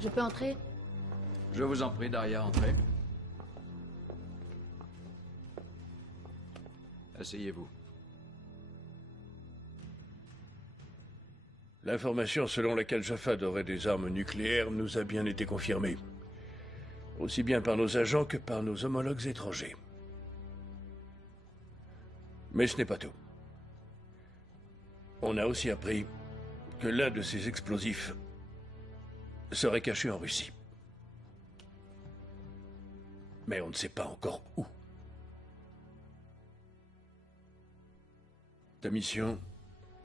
Je peux entrer? Je vous en prie, Daria, entrez. Asseyez-vous. L'information selon laquelle Jafad aurait des armes nucléaires nous a bien été confirmée. Aussi bien par nos agents que par nos homologues étrangers. Mais ce n'est pas tout. On a aussi appris que l'un de ces explosifs serait caché en Russie. Mais on ne sait pas encore où. Ta mission,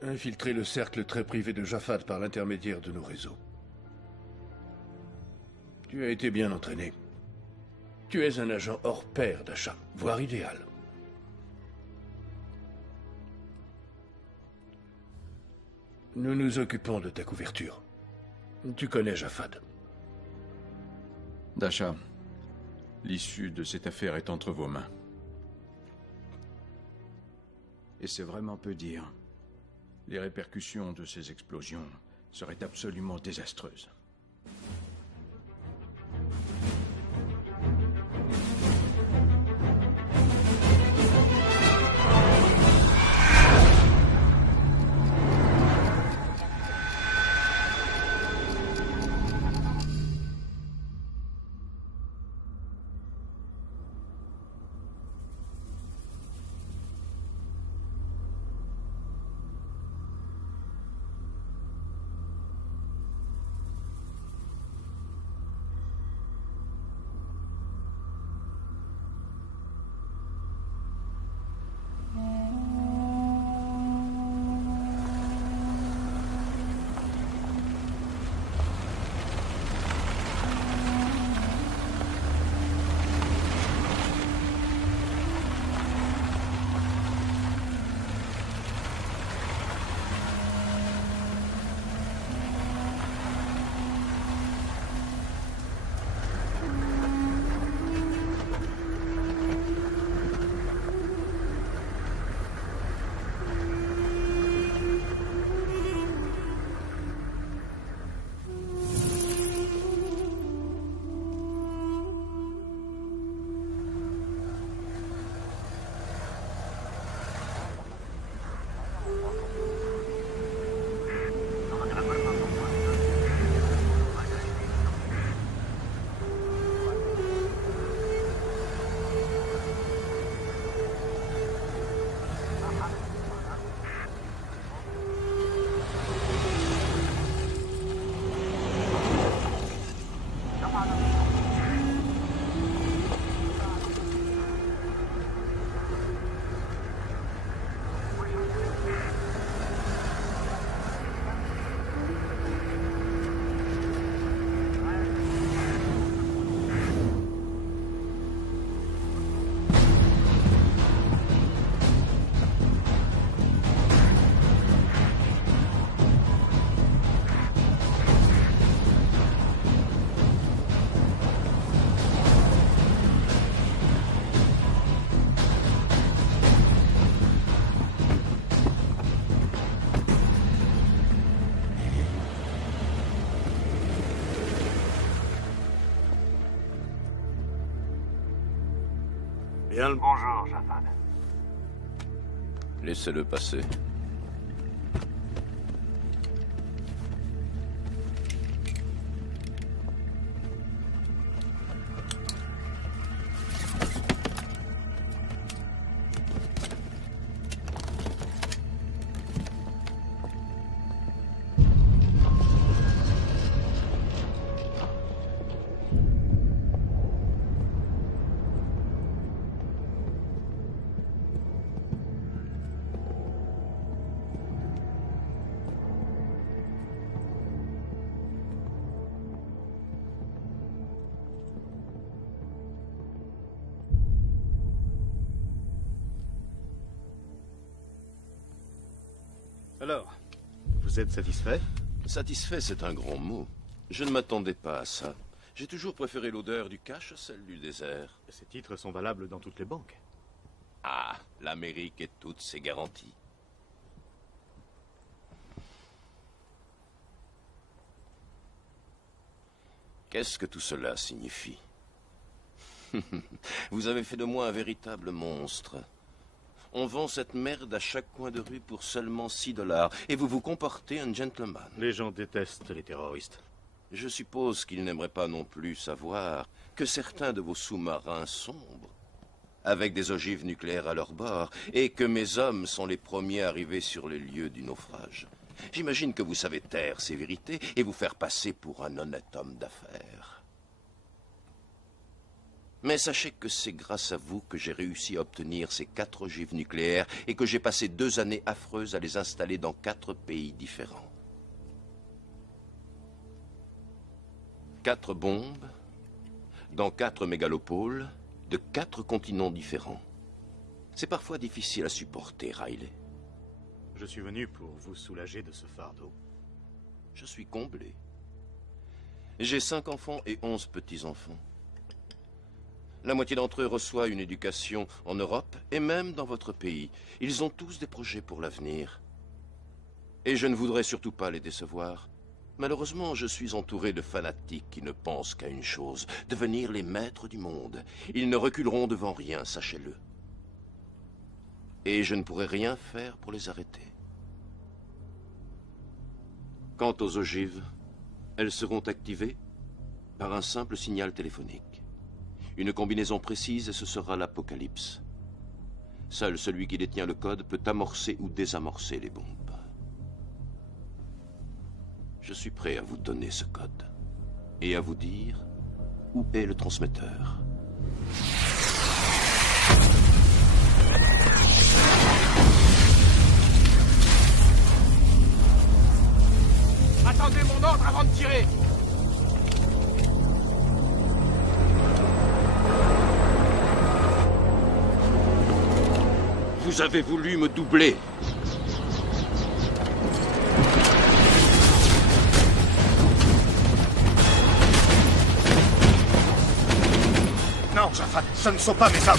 infiltrer le cercle très privé de Jafad par l'intermédiaire de nos réseaux. Tu as été bien entraîné. Tu es un agent hors pair d'achat, voire idéal. Nous nous occupons de ta couverture. Tu connais Jafad. Dasha, l'issue de cette affaire est entre vos mains. Et c'est vraiment peu dire. Les répercussions de ces explosions seraient absolument désastreuses. Bien le bonjour, Jafad. Laissez-le passer. Alors, vous êtes satisfait? Satisfait, c'est un grand mot. Je ne m'attendais pas à ça. J'ai toujours préféré l'odeur du cash à celle du désert. Ces titres sont valables dans toutes les banques. Ah, l'Amérique et toutes ses garanties. Qu'est-ce que tout cela signifie? Vous avez fait de moi un véritable monstre. On vend cette merde à chaque coin de rue pour seulement $6, et vous vous comportez un gentleman. Les gens détestent les terroristes. Je suppose qu'ils n'aimeraient pas non plus savoir que certains de vos sous-marins sombrent, avec des ogives nucléaires à leur bord, et que mes hommes sont les premiers arrivés sur les lieux du naufrage. J'imagine que vous savez taire ces vérités et vous faire passer pour un honnête homme d'affaires. Mais sachez que c'est grâce à vous que j'ai réussi à obtenir ces 4 ogives nucléaires et que j'ai passé 2 années affreuses à les installer dans 4 pays différents. 4 bombes, dans 4 mégalopoles, de 4 continents différents. C'est parfois difficile à supporter, Riley. Je suis venu pour vous soulager de ce fardeau. Je suis comblé. J'ai 5 enfants et 11 petits-enfants. La moitié d'entre eux reçoit une éducation en Europe et même dans votre pays. Ils ont tous des projets pour l'avenir. Et je ne voudrais surtout pas les décevoir. Malheureusement, je suis entouré de fanatiques qui ne pensent qu'à une chose, devenir les maîtres du monde. Ils ne reculeront devant rien, sachez-le. Et je ne pourrai rien faire pour les arrêter. Quant aux ogives, elles seront activées par un simple signal téléphonique. Une combinaison précise et ce sera l'apocalypse. Seul celui qui détient le code peut amorcer ou désamorcer les bombes. Je suis prêt à vous donner ce code et à vous dire où est le transmetteur. Attendez mon ordre avant de tirer! Vous avez voulu me doubler. Non, Jaffa, ce ne sont pas mes hommes.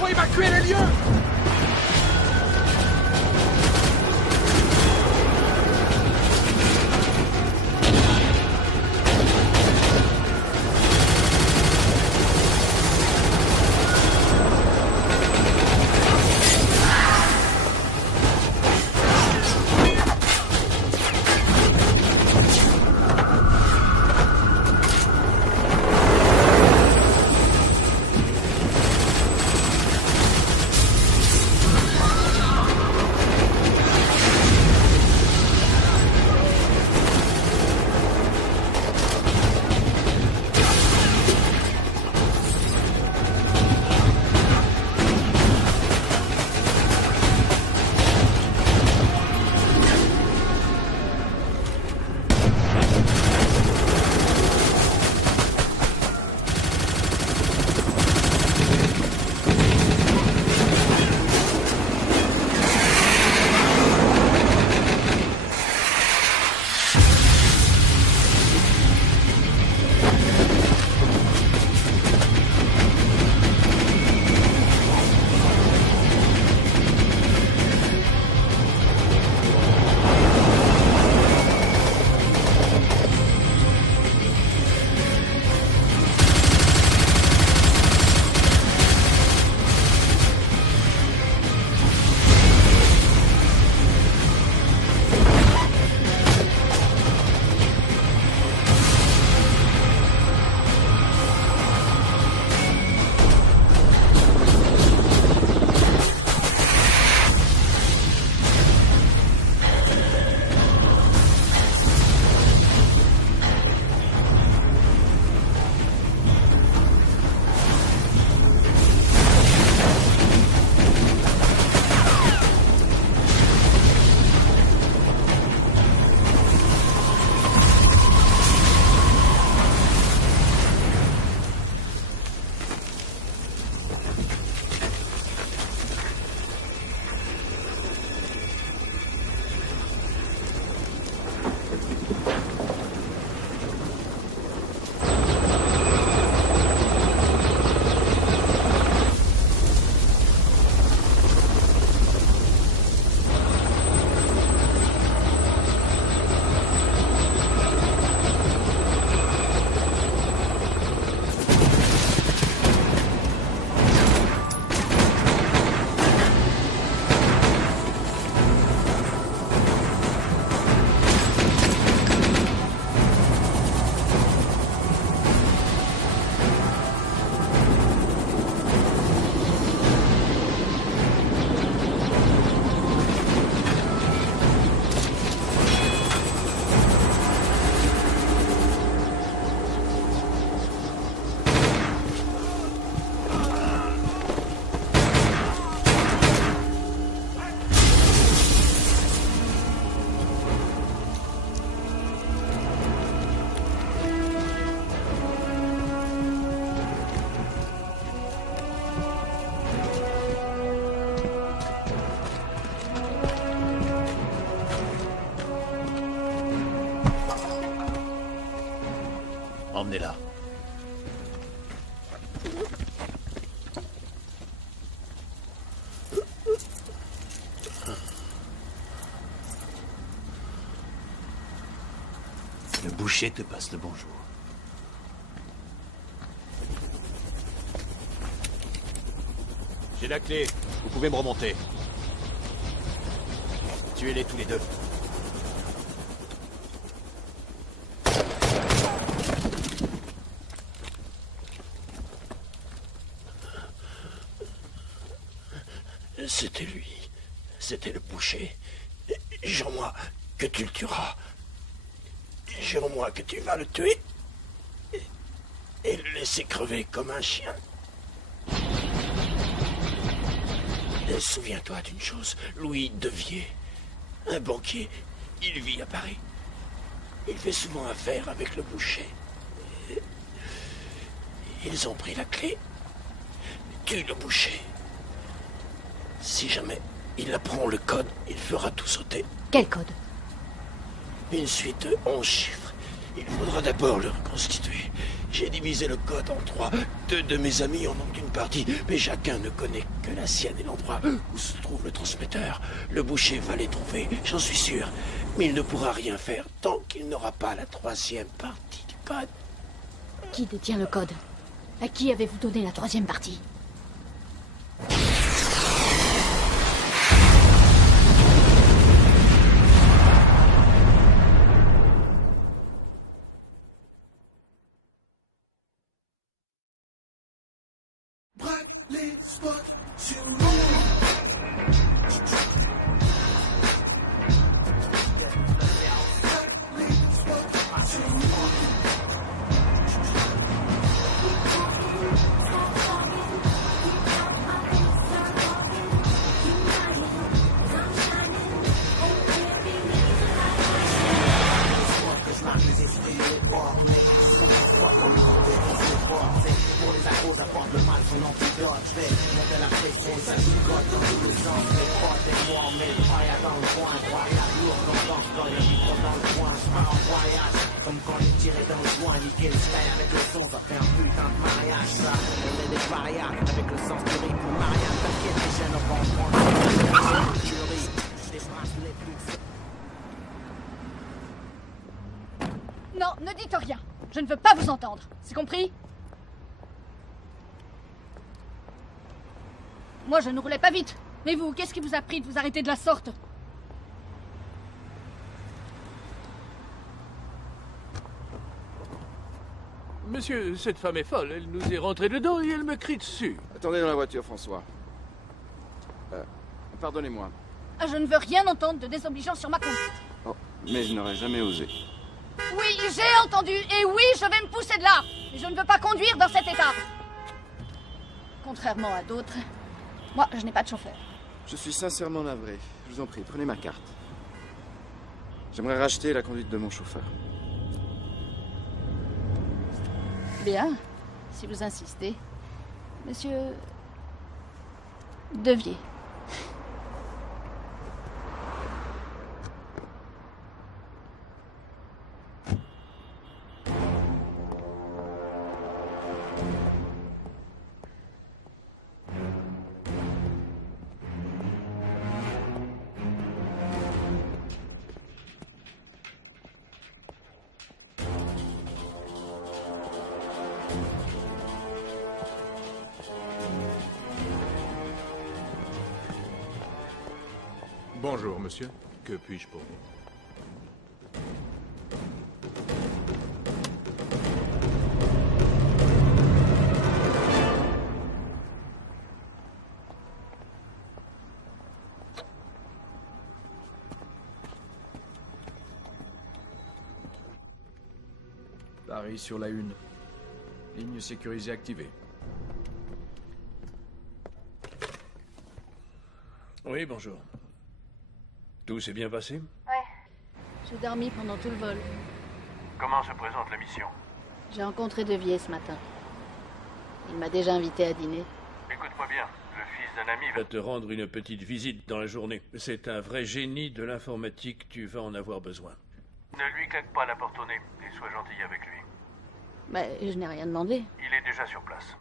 Faut évacuer les lieux! Emmenez-la. Le boucher te passe le bonjour. J'ai la clé. Vous pouvez me remonter. Tuez-les tous les deux. C'était lui. C'était le boucher. Jure-moi que tu le tueras. Jure-moi que tu vas le tuer. Et le laisser crever comme un chien. Et souviens-toi d'une chose, Louis Devier, un banquier, il vit à Paris. Il fait souvent affaire avec le boucher. Ils ont pris la clé. Tue le boucher. Si jamais il apprend le code, il fera tout sauter. Quel code? Une suite de 11 chiffres. Il faudra d'abord le reconstituer. J'ai divisé le code en 3. 2 de mes amis en ont une partie, mais chacun ne connaît que la sienne et l'endroit où se trouve le transmetteur. Le boucher va les trouver, j'en suis sûr. Mais il ne pourra rien faire tant qu'il n'aura pas la 3e partie du code. Qui détient le code? À qui avez-vous donné la 3e partie? Non, ne dites rien. Je ne veux pas vous entendre. C'est compris? Moi, je ne roulais pas vite. Mais vous, qu'est-ce qui vous a pris de vous arrêter de la sorte? Monsieur, cette femme est folle. Elle nous est rentrée dedans et elle me crie dessus. Attendez dans la voiture, François. Pardonnez-moi. Ah, je ne veux rien entendre de désobligeant sur ma conduite. Oh, mais je n'aurais jamais osé. Oui, j'ai entendu. Et oui, je vais me pousser de là. Mais je ne veux pas conduire dans cet état. Contrairement à d'autres, moi, je n'ai pas de chauffeur. Je suis sincèrement navré. Je vous en prie, prenez ma carte. J'aimerais racheter la conduite de mon chauffeur. Bien, si vous insistez. Monsieur Devier. Bonjour, monsieur. Que puis-je pour vous? Paris sur la une. Ligne sécurisée activée. Oui, bonjour. Tout s'est bien passé? Ouais. J'ai dormi pendant tout le vol. Comment se présente la mission? J'ai rencontré Devier ce matin. Il m'a déjà invité à dîner. Écoute-moi bien. Le fils d'un ami Va te rendre une petite visite dans la journée. C'est un vrai génie de l'informatique. Tu vas en avoir besoin. Ne lui claque pas la porte au nez et sois gentil avec lui. Bah, je n'ai rien demandé. Il est déjà sur place.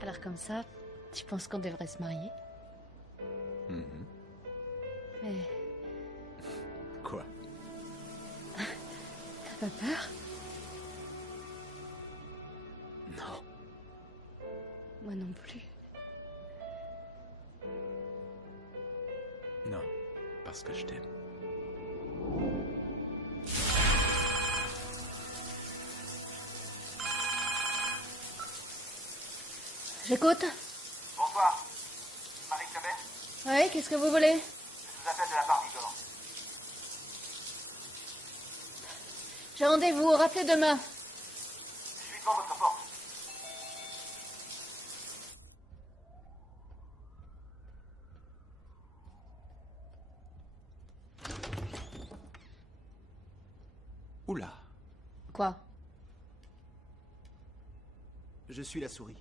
Alors comme ça, tu penses qu'on devrait se marier? Mais... Quoi? T'as pas peur? Non. Moi non plus. Non, parce que je t'aime. J'écoute. Bonsoir. Marie Clabet, Oui, qu'est-ce que vous voulez? je vous appelle de la part d'Igor. J'ai rendez-vous, rappelez demain. Je suis devant votre porte. Oula, Quoi? je suis la souris.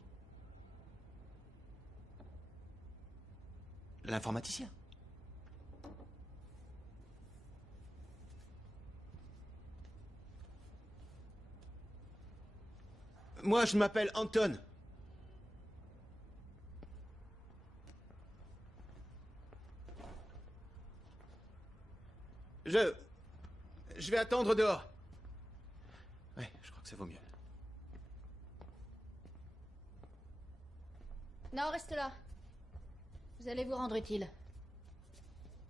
L'informaticien. Moi, je m'appelle Anton. Je vais attendre dehors. Ouais, je crois que ça vaut mieux. Non, reste là. Vous allez vous rendre utile.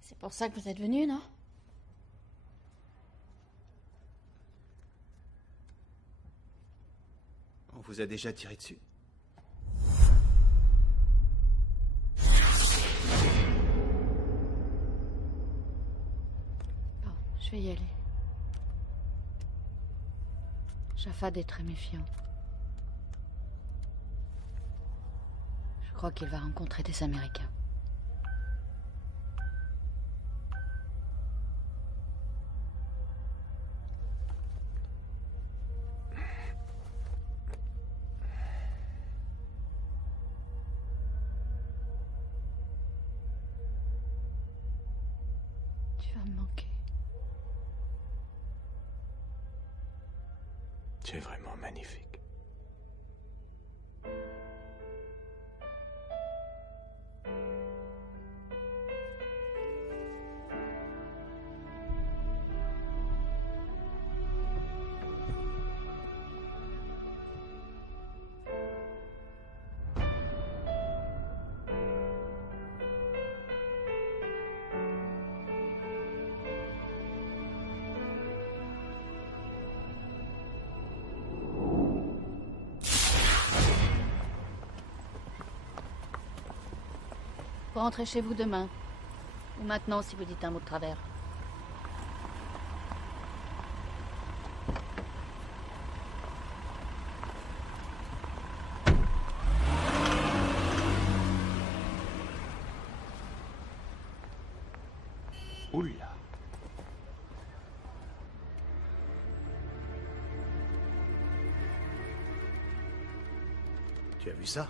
C'est pour ça que vous êtes venu, non? On vous a déjà tiré dessus. Bon, je vais y aller. Jafad est très méfiant. Je crois qu'il va rencontrer des Américains. Tu vas me manquer. Tu es vraiment magnifique. Vous rentrez chez vous demain. Ou maintenant, si vous dites un mot de travers. Oula. Tu as vu ça?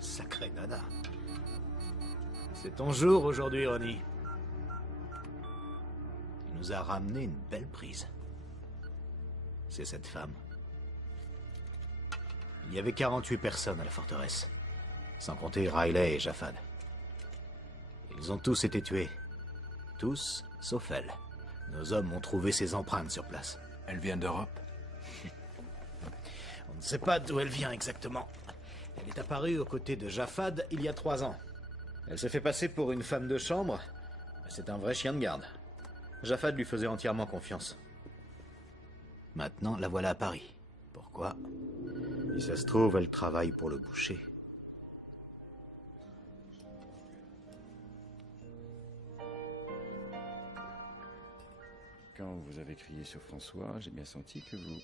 Sacré nana. C'est ton jour aujourd'hui, Ronnie. Il nous a ramené une belle prise. C'est cette femme. Il y avait 48 personnes à la forteresse, sans compter Riley et Japhad. Ils ont tous été tués. Tous, sauf elle. Nos hommes ont trouvé ses empreintes sur place. Elle vient d'Europe? On ne sait pas d'où elle vient exactement. Elle est apparue aux côtés de Japhad il y a 3 ans. Elle s'est fait passer pour une femme de chambre. C'est un vrai chien de garde. Japhad lui faisait entièrement confiance. Maintenant, la voilà à Paris. Pourquoi? Si ça se trouve, elle travaille pour le boucher. Quand vous avez crié sur François, j'ai bien senti que vous...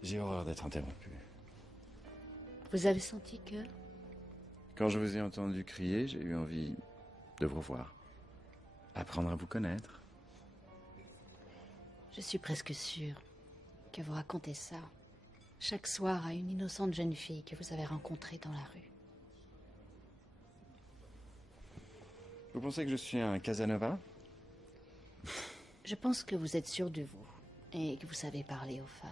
J'ai horreur d'être interrompu. Vous avez senti que... Quand je vous ai entendu crier, j'ai eu envie de vous revoir. Apprendre à vous connaître. Je suis presque sûre que vous racontez ça chaque soir à une innocente jeune fille que vous avez rencontrée dans la rue. Vous pensez que je suis un Casanova? Je pense que vous êtes sûr de vous et que vous savez parler aux femmes.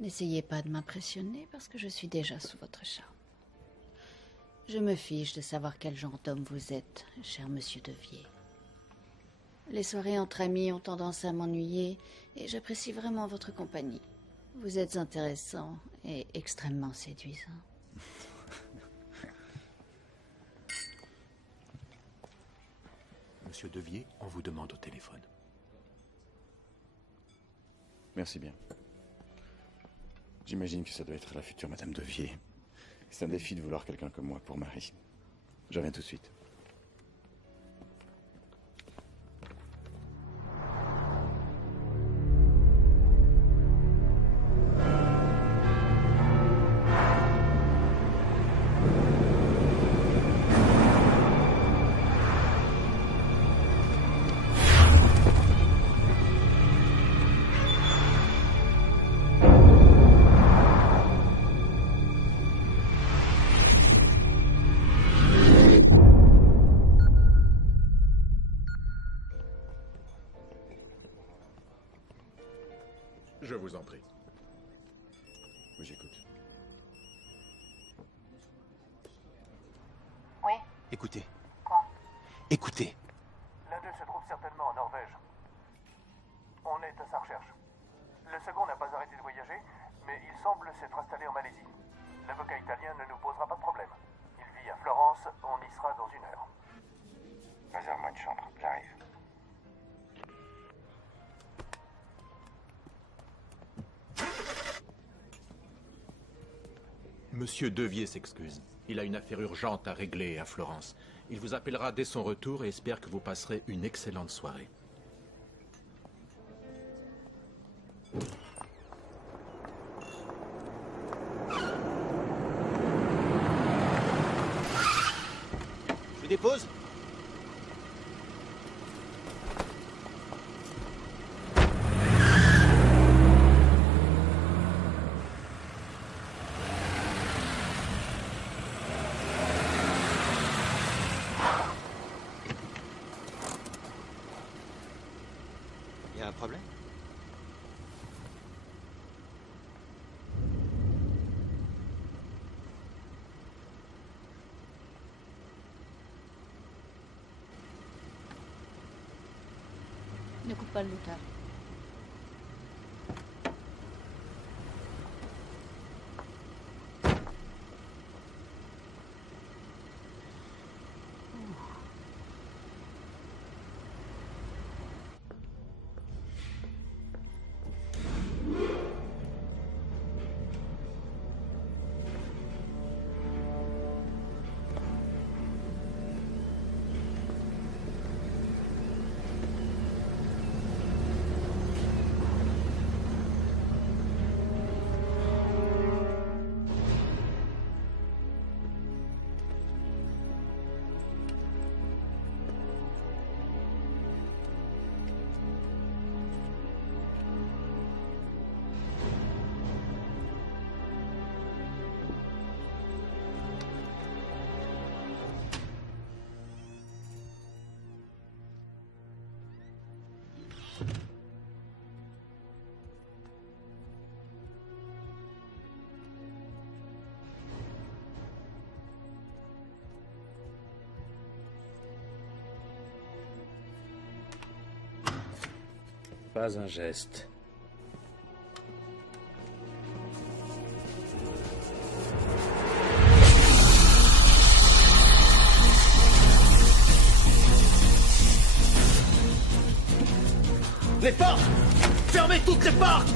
N'essayez pas de m'impressionner parce que je suis déjà sous votre charme. Je me fiche de savoir quel genre d'homme vous êtes, cher monsieur Devier. Les soirées entre amis ont tendance à m'ennuyer et j'apprécie vraiment votre compagnie. Vous êtes intéressant et extrêmement séduisant. Monsieur Devier, on vous demande au téléphone. Merci bien. J'imagine que ça doit être la future Madame Devier. C'est un défi de vouloir quelqu'un comme moi pour mari. Je reviens tout de suite. Je vous en prie. Oui, j'écoute. Oui. Écoutez. Quoi? Écoutez. L'un d'eux se trouve certainement en Norvège. On est à sa recherche. Le second n'a pas arrêté de voyager, mais il semble s'être installé en Malaisie. L'avocat italien ne nous posera pas de problème. Il vit à Florence, on y sera dans 1 heure. Réserve-moi une chambre, j'arrive. Monsieur Devier s'excuse. Il a une affaire urgente à régler à Florence. Il vous appellera dès son retour et espère que vous passerez une excellente soirée. Je vous dépose? Il y a un problème? Ne coupe pas le moteur. Pas un geste. Les portes! Fermez toutes les portes!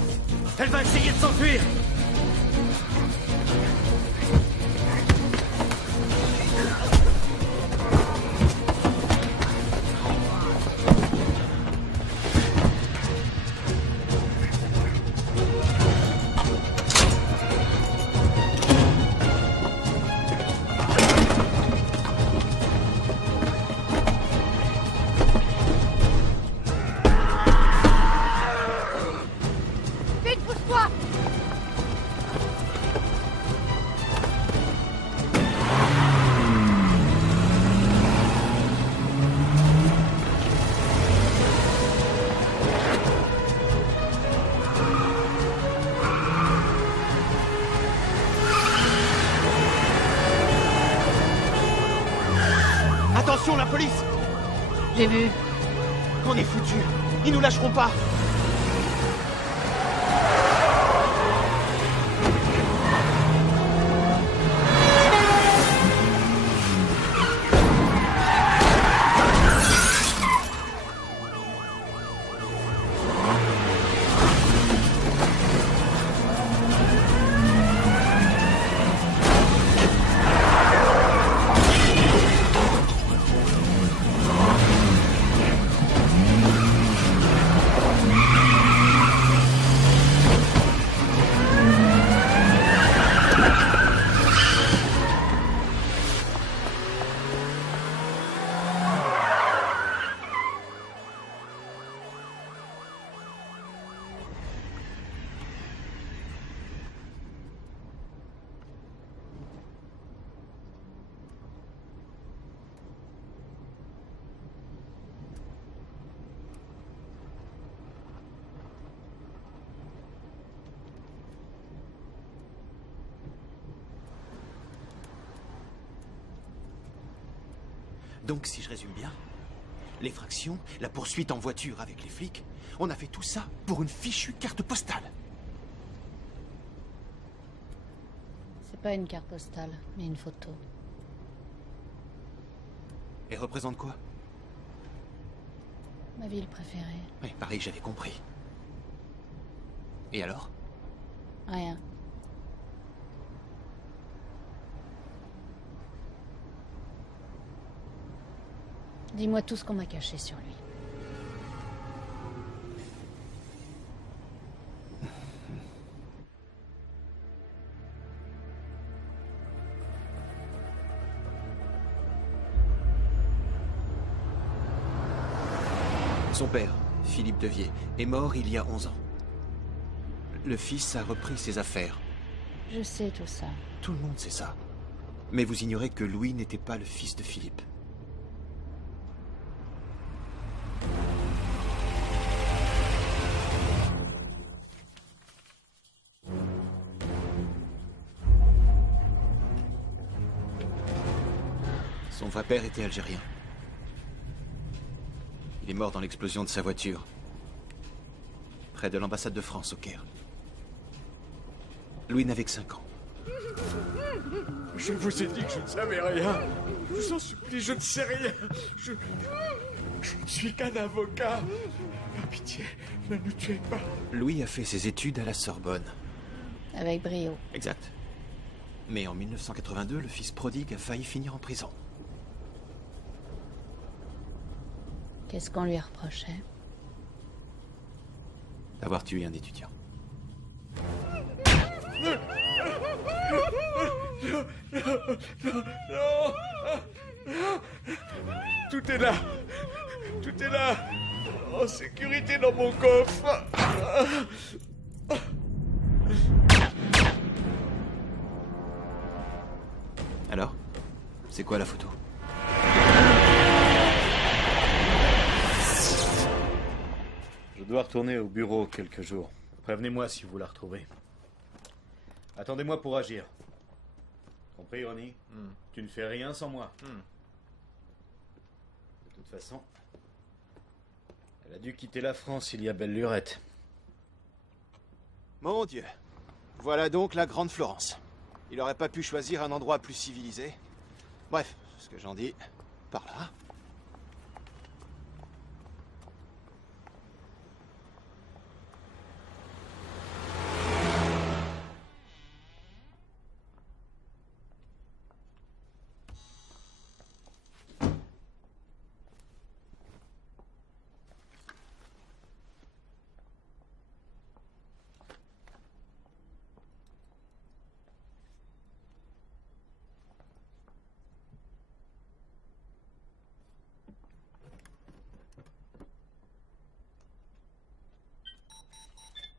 Elle va essayer de s'enfuir! Vite, pousse-toi! Attention, la police! J'ai vu. On est foutus! Ils nous lâcheront pas! Donc, si je résume bien, l'effraction, la poursuite en voiture avec les flics, on a fait tout ça pour une fichue carte postale. C'est pas une carte postale, mais une photo. Elle représente quoi? Ma ville préférée. Oui, pareil, j'avais compris. Et alors? Rien. Dis-moi tout ce qu'on m'a caché sur lui. Son père, Philippe Devier, est mort il y a 11 ans. Le fils a repris ses affaires. Je sais tout ça. Tout le monde sait ça. Mais vous ignorez que Louis n'était pas le fils de Philippe. Son vrai père était algérien. Il est mort dans l'explosion de sa voiture, près de l'ambassade de France au Caire. Louis n'avait que 5 ans. Je vous ai dit que je ne savais rien. Je vous en supplie, je ne sais rien. Je ne suis qu'un avocat. Par pitié, ne nous tuez pas. Louis a fait ses études à la Sorbonne. Avec brio. Exact. Mais en 1982, le fils prodigue a failli finir en prison. Qu'est-ce qu'on lui reprochait? D'avoir tué un étudiant. Non. Tout est là. Tout est là. En sécurité dans mon coffre. Alors? C'est quoi la photo? Je dois retourner au bureau quelques jours. Prévenez-moi si vous la retrouvez. Attendez-moi pour agir. Compris, Ronnie? Tu ne fais rien sans moi. De toute façon, Elle a dû quitter la France il y a belle lurette. Mon Dieu. Voilà donc la Grande Florence. Il aurait pas pu choisir un endroit plus civilisé. Bref, ce que j'en dis, par là.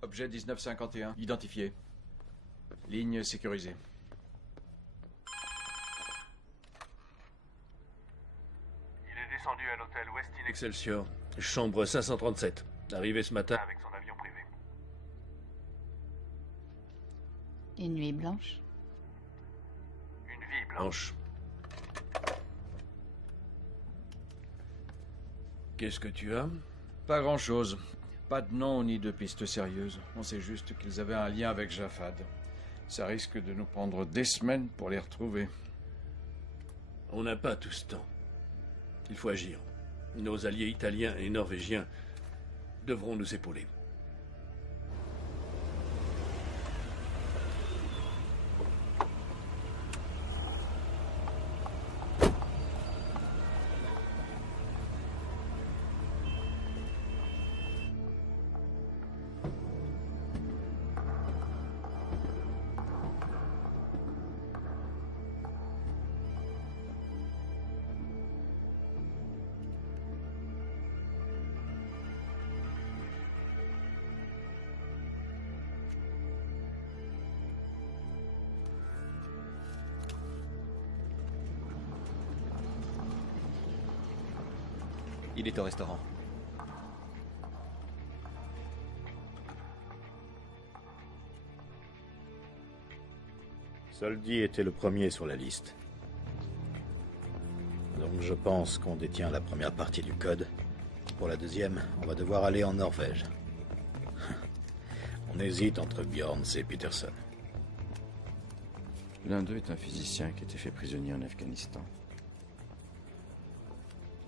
Objet 1951, identifié. Ligne sécurisée. Il est descendu à l'hôtel Westin Excelsior, chambre 537. Arrivé ce matin. avec son avion privé. Une nuit blanche. Une vie blanche. Qu'est-ce que tu as? Pas grand-chose. Pas de nom ni de piste sérieuse. On sait juste qu'ils avaient un lien avec Jafad. Ça risque de nous prendre des semaines pour les retrouver. On n'a pas tout ce temps. Il faut agir. Nos alliés italiens et norvégiens devront nous épauler. Il est au restaurant. Soldi était le premier sur la liste. Donc je pense qu'on détient la première partie du code. Pour la deuxième, on va devoir aller en Norvège. On hésite entre Bjorns et Peterson. L'un d'eux est un physicien qui a été fait prisonnier en Afghanistan.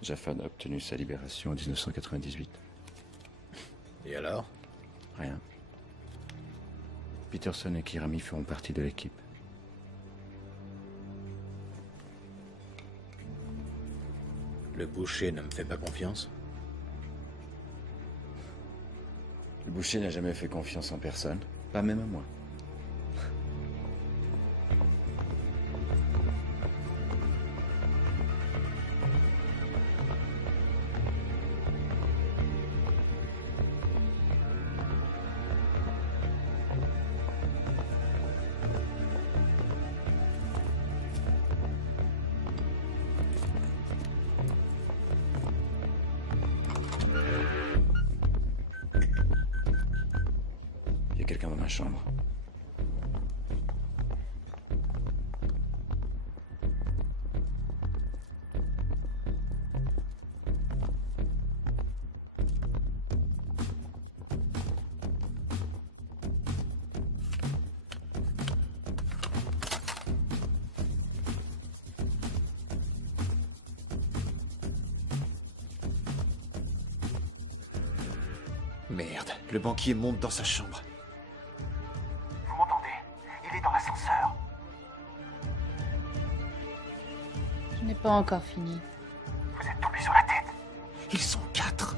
Jafad a obtenu sa libération en 1998. Et alors? Rien. Peterson et Kirami feront partie de l'équipe. Le boucher ne me fait pas confiance? Le boucher n'a jamais fait confiance en personne, pas même à moi. Il y a quelqu'un dans ma chambre. Merde, le banquier monte dans sa chambre. Vous m'entendez? Il est dans l'ascenseur. Je n'ai pas encore fini. Vous êtes tombé sur la tête. Ils sont 4.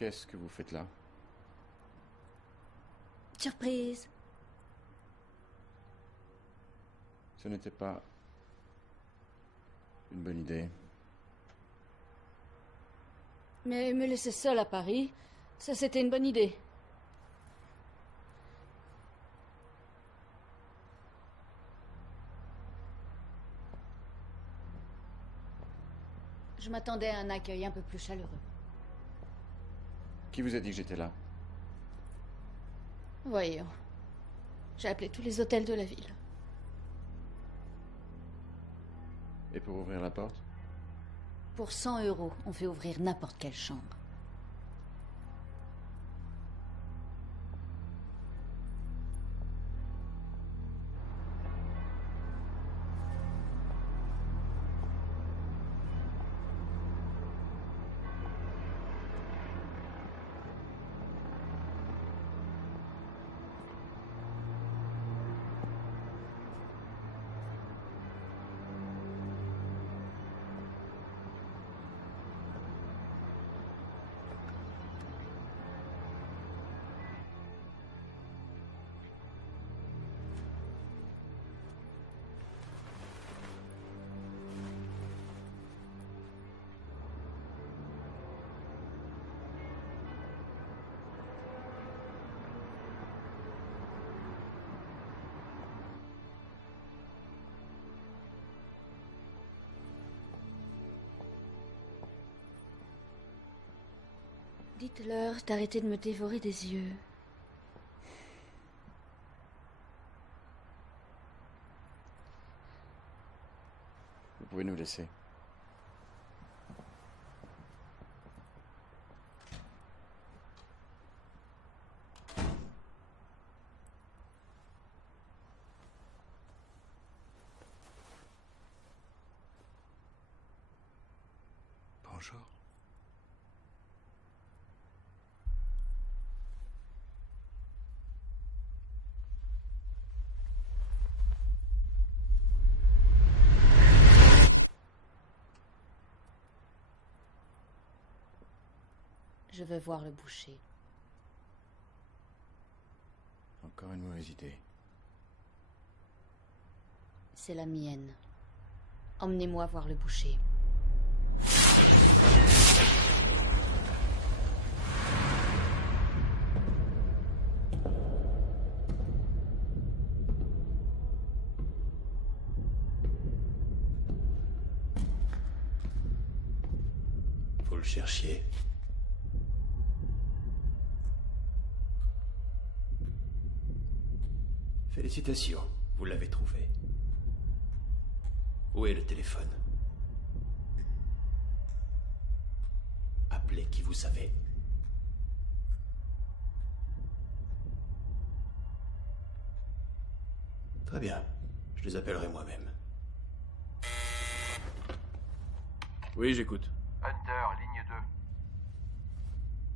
Qu'est-ce que vous faites là? Surprise. Ce n'était pas une bonne idée. Mais me laisser seule à Paris, ça c'était une bonne idée. Je m'attendais à un accueil un peu plus chaleureux. Qui vous a dit que j'étais là? Voyons. J'ai appelé tous les hôtels de la ville. Et pour ouvrir la porte? Pour 100 €, on fait ouvrir n'importe quelle chambre. Dites-leur d'arrêter de me dévorer des yeux. Vous pouvez nous laisser. Bonjour. Je veux voir le boucher. Encore une mauvaise idée. C'est la mienne. Emmenez-moi voir le boucher. Vous le cherchiez. Félicitations, vous l'avez trouvé. Où est le téléphone? Appelez qui vous savez. Très bien, je les appellerai moi-même. Oui, j'écoute. Hunter, ligne 2.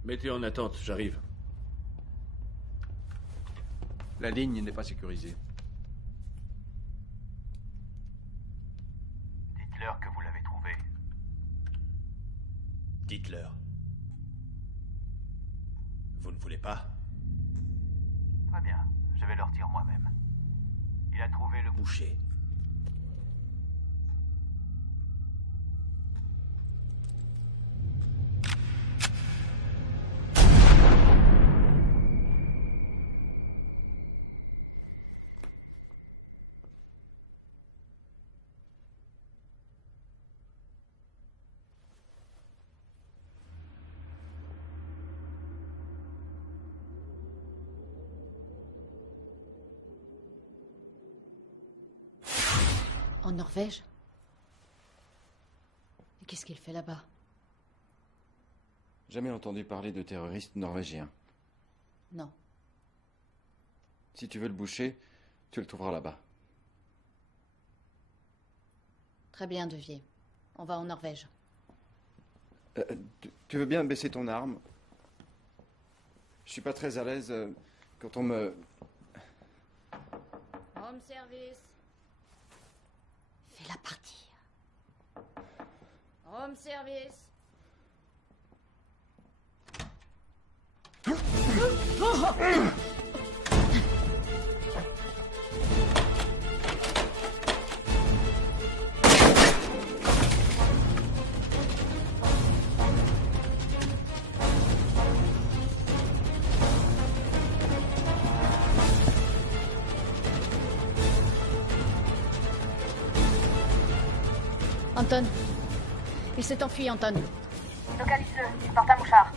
Mettez en attente, j'arrive. La ligne n'est pas sécurisée. Dites-leur que vous l'avez trouvé. Dites-leur. Vous ne voulez pas? Très bien, je vais leur dire moi-même. Il a trouvé le boucher. En Norvège? Et qu'est-ce qu'il fait là-bas? Jamais entendu parler de terroristes norvégiens. Non. Si tu veux le boucher, tu le trouveras là-bas. Très bien, Devier. On va en Norvège. Tu veux bien baisser ton arme? Je suis pas très à l'aise quand on me... Home service. Fais-la partir. Home service. Anton. Il s'est enfui, Anton. Localise-le, il porte un mouchard.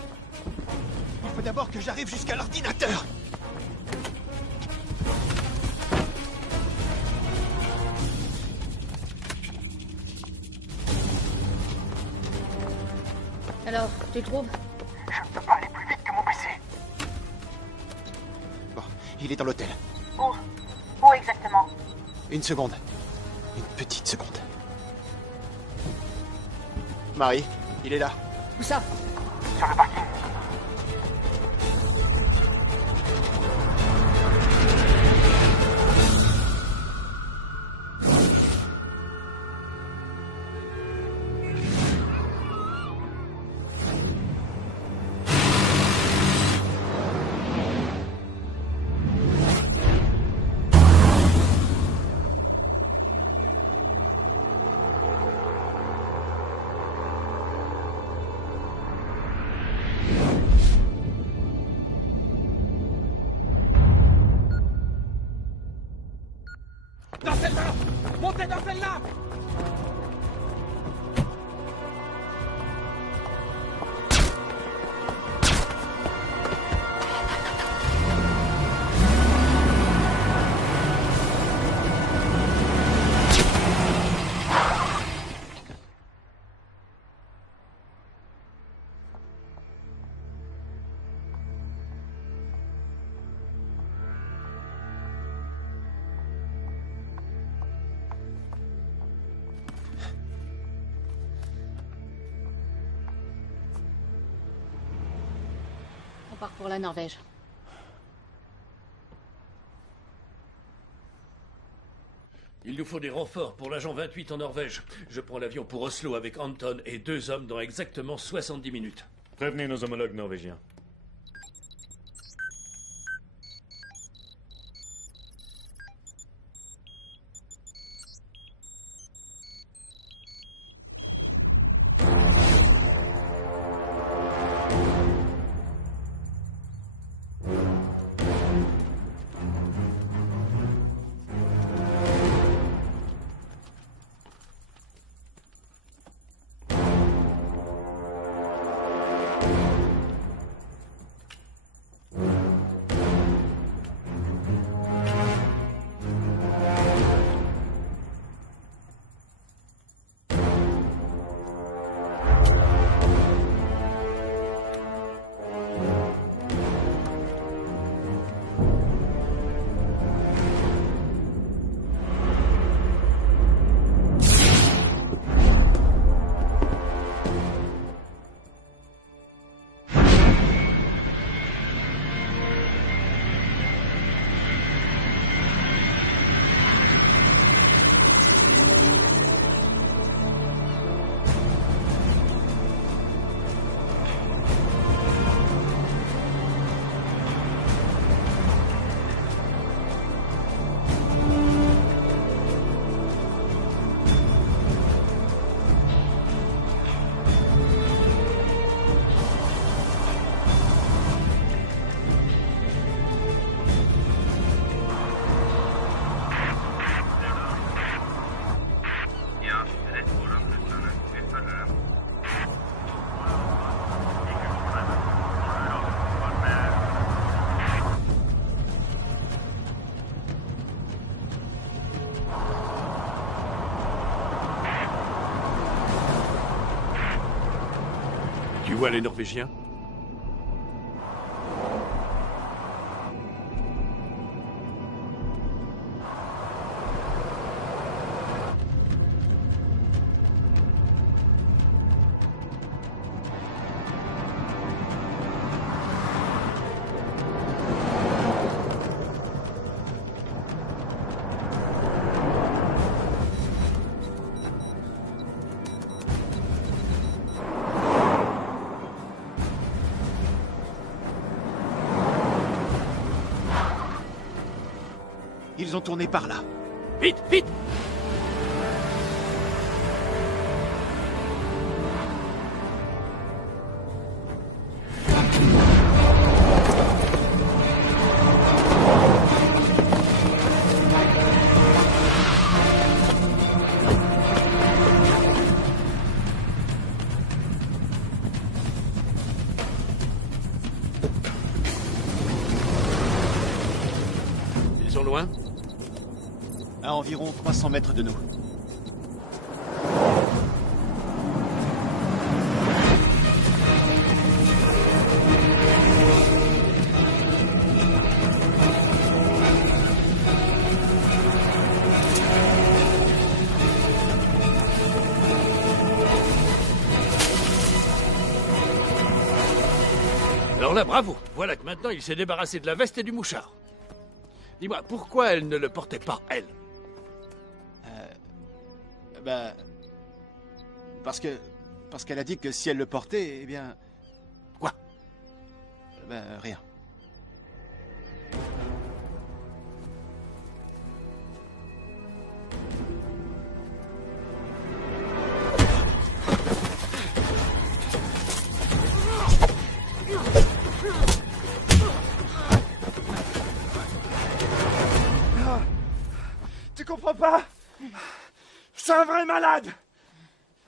Il faut d'abord que j'arrive jusqu'à l'ordinateur. Alors, tu le trouves? Je ne peux pas aller plus vite que mon PC. Bon, il est dans l'hôtel. Où? Où exactement? Une seconde. Une petite seconde. Marie, il est là. Où ça? Sur le parking. Dans celle-là! Montez dans celle-là! On part pour la Norvège. Il nous faut des renforts pour l'agent 28 en Norvège. Je prends l'avion pour Oslo avec Anton et 2 hommes dans exactement 70 minutes. Prévenez nos homologues norvégiens. Tu vois les Norvégiens? Ils ont tourné par là. Vite, vite! Ils sont loin? À environ 300 mètres de nous. Alors là, bravo. Voilà que maintenant il s'est débarrassé de la veste et du mouchard. Dis-moi, pourquoi elle ne le portait pas, elle? Parce qu'elle a dit que si elle le portait, eh bien... Quoi? Rien. Tu comprends pas? C'est un vrai malade!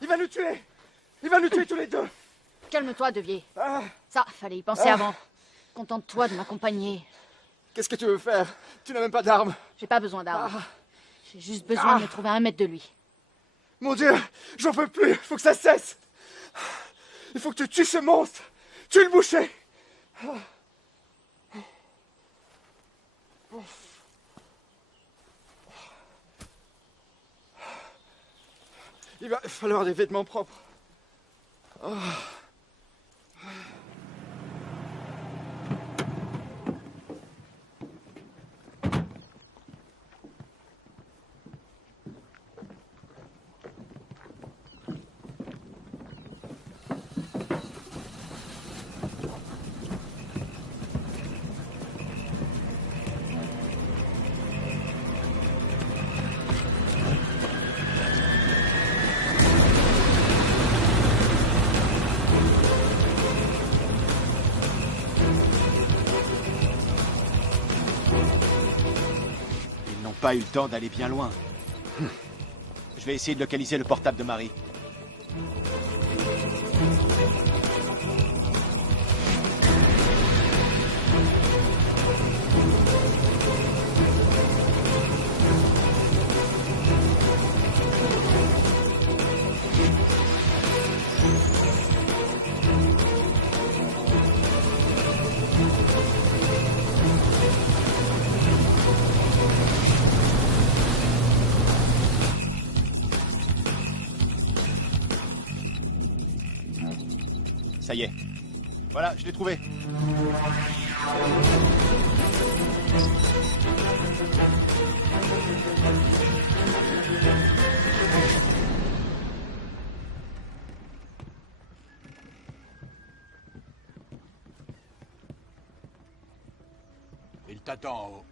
Il va nous tuer! Il va nous tuer tous les deux! Calme-toi, Devier. Ça, fallait y penser avant. Contente-toi de m'accompagner. Qu'est-ce que tu veux faire? Tu n'as même pas d'armes. J'ai pas besoin d'armes. J'ai juste besoin de me trouver à 1 mètre de lui. Mon Dieu! J'en peux plus! Faut que ça cesse! Il faut que tu tues ce monstre! Tue le boucher! Il va falloir des vêtements propres. Oh. Pas eu le temps d'aller bien loin. Je vais essayer de localiser le portable de Marie. Ça y est. Voilà, je l'ai trouvé. Il t'attend en haut.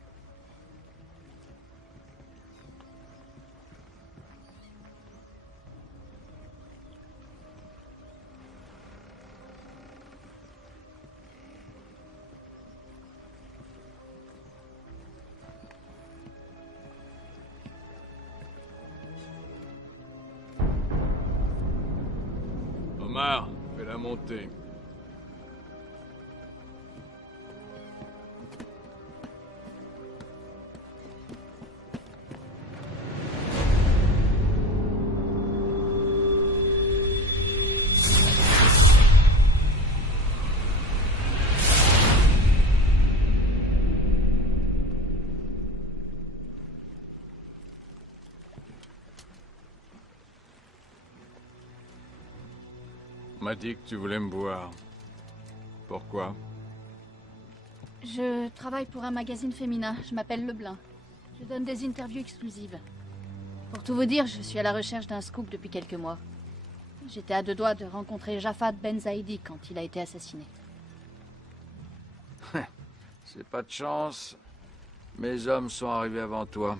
Omar, fais-la monter. On m'a dit que tu voulais me voir. Pourquoi? Je travaille pour un magazine féminin. Je m'appelle Leblin. Je donne des interviews exclusives. Pour tout vous dire, je suis à la recherche d'un scoop depuis quelques mois. J'étais à 2 doigts de rencontrer Jafad Ben Zaidi quand il a été assassiné. C'est pas de chance. Mes hommes sont arrivés avant toi.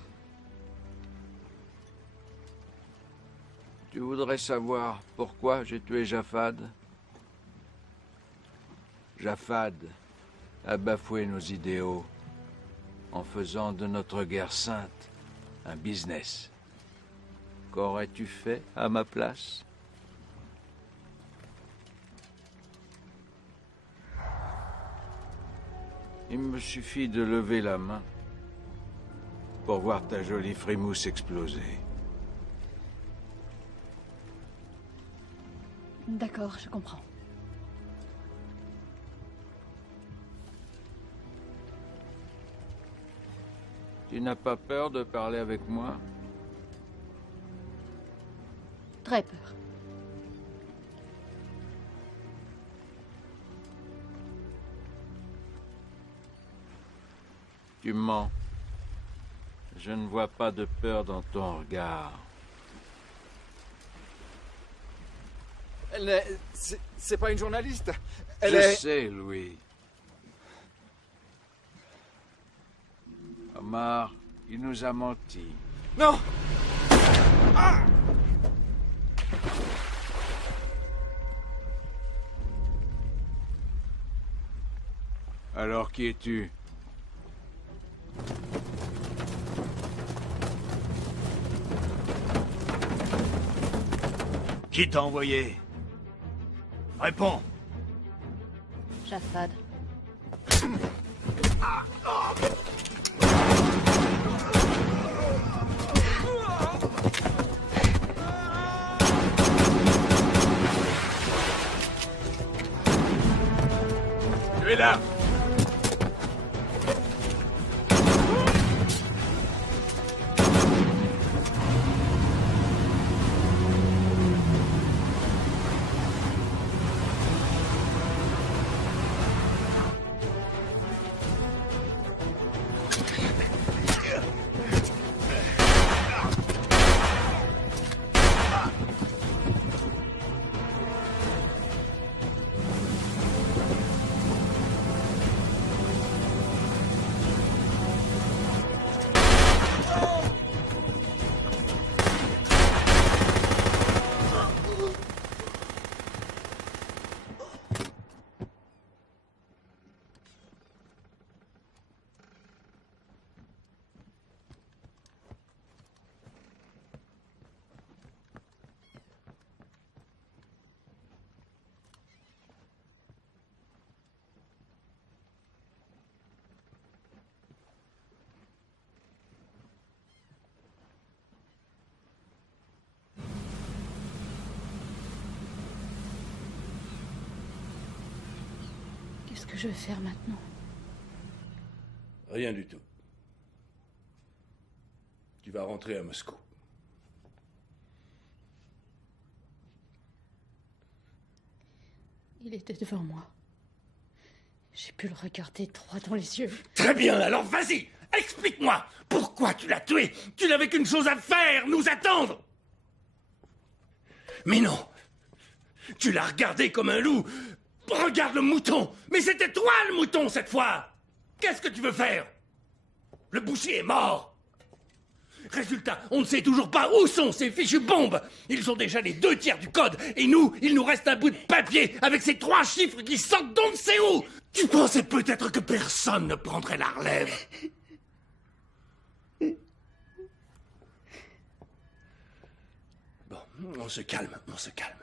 Tu voudrais savoir pourquoi j'ai tué Jafad? Jafad a bafoué nos idéaux en faisant de notre guerre sainte un business. Qu'aurais-tu fait à ma place? Il me suffit de lever la main pour voir ta jolie frimousse exploser. D'accord, je comprends. Tu n'as pas peur de parler avec moi? Très peur. Tu mens. Je ne vois pas de peur dans ton regard. C'est pas une journaliste. Je sais, Louis. Omar, il nous a menti. Non! Ah! Alors qui es-tu? Qui t'a envoyé? Réponds. Jafad. Tu es là. Qu'est-ce que je vais faire maintenant? Rien du tout. Tu vas rentrer à Moscou. Il était devant moi. J'ai pu le regarder droit dans les yeux. Très bien, alors vas-y, explique-moi. Pourquoi tu l'as tué? Tu n'avais qu'une chose à faire, nous attendre. Mais non. Tu l'as regardé comme un loup. Regarde le mouton. Mais c'était toi le mouton cette fois. Qu'est-ce que tu veux faire? Le boucher est mort. Résultat, on ne sait toujours pas où sont ces fichues bombes. Ils ont déjà les 2/3 du code. Et nous, il nous reste un bout de papier avec ces 3 chiffres qui sortent d'on ne sait où. Tu pensais peut-être que personne ne prendrait la relève. Bon, on se calme, on se calme.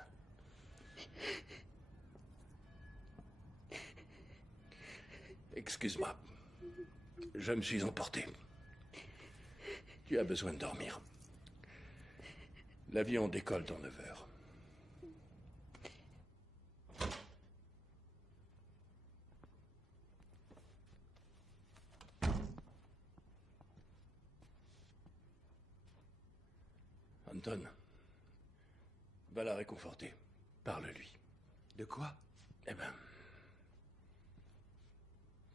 Excuse-moi. Je me suis emporté. Tu as besoin de dormir. L'avion décolle dans 9 heures. Anton, va la réconforter. Parle-lui. De quoi? Eh ben,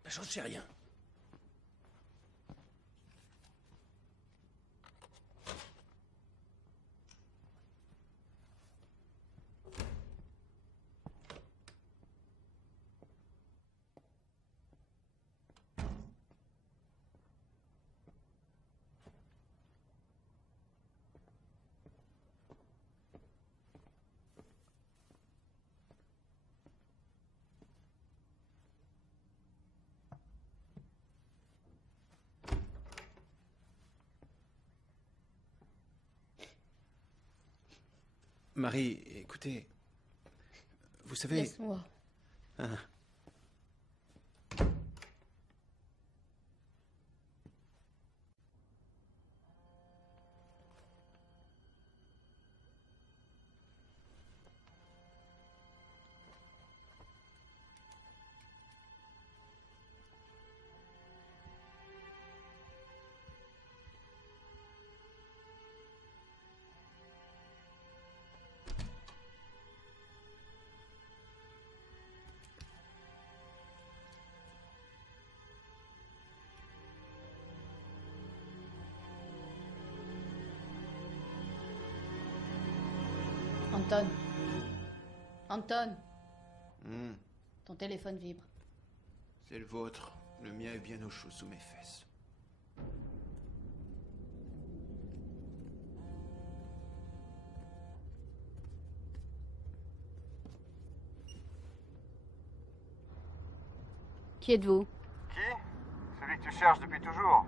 j'en sais rien. Marie, écoutez... Vous savez... Laisse-moi. Hein. Anton. Anton, Hmm, ton téléphone vibre. c'est le vôtre. Le mien est bien au chaud sous mes fesses. Qui êtes-vous? Qui? Celui que tu cherches depuis toujours.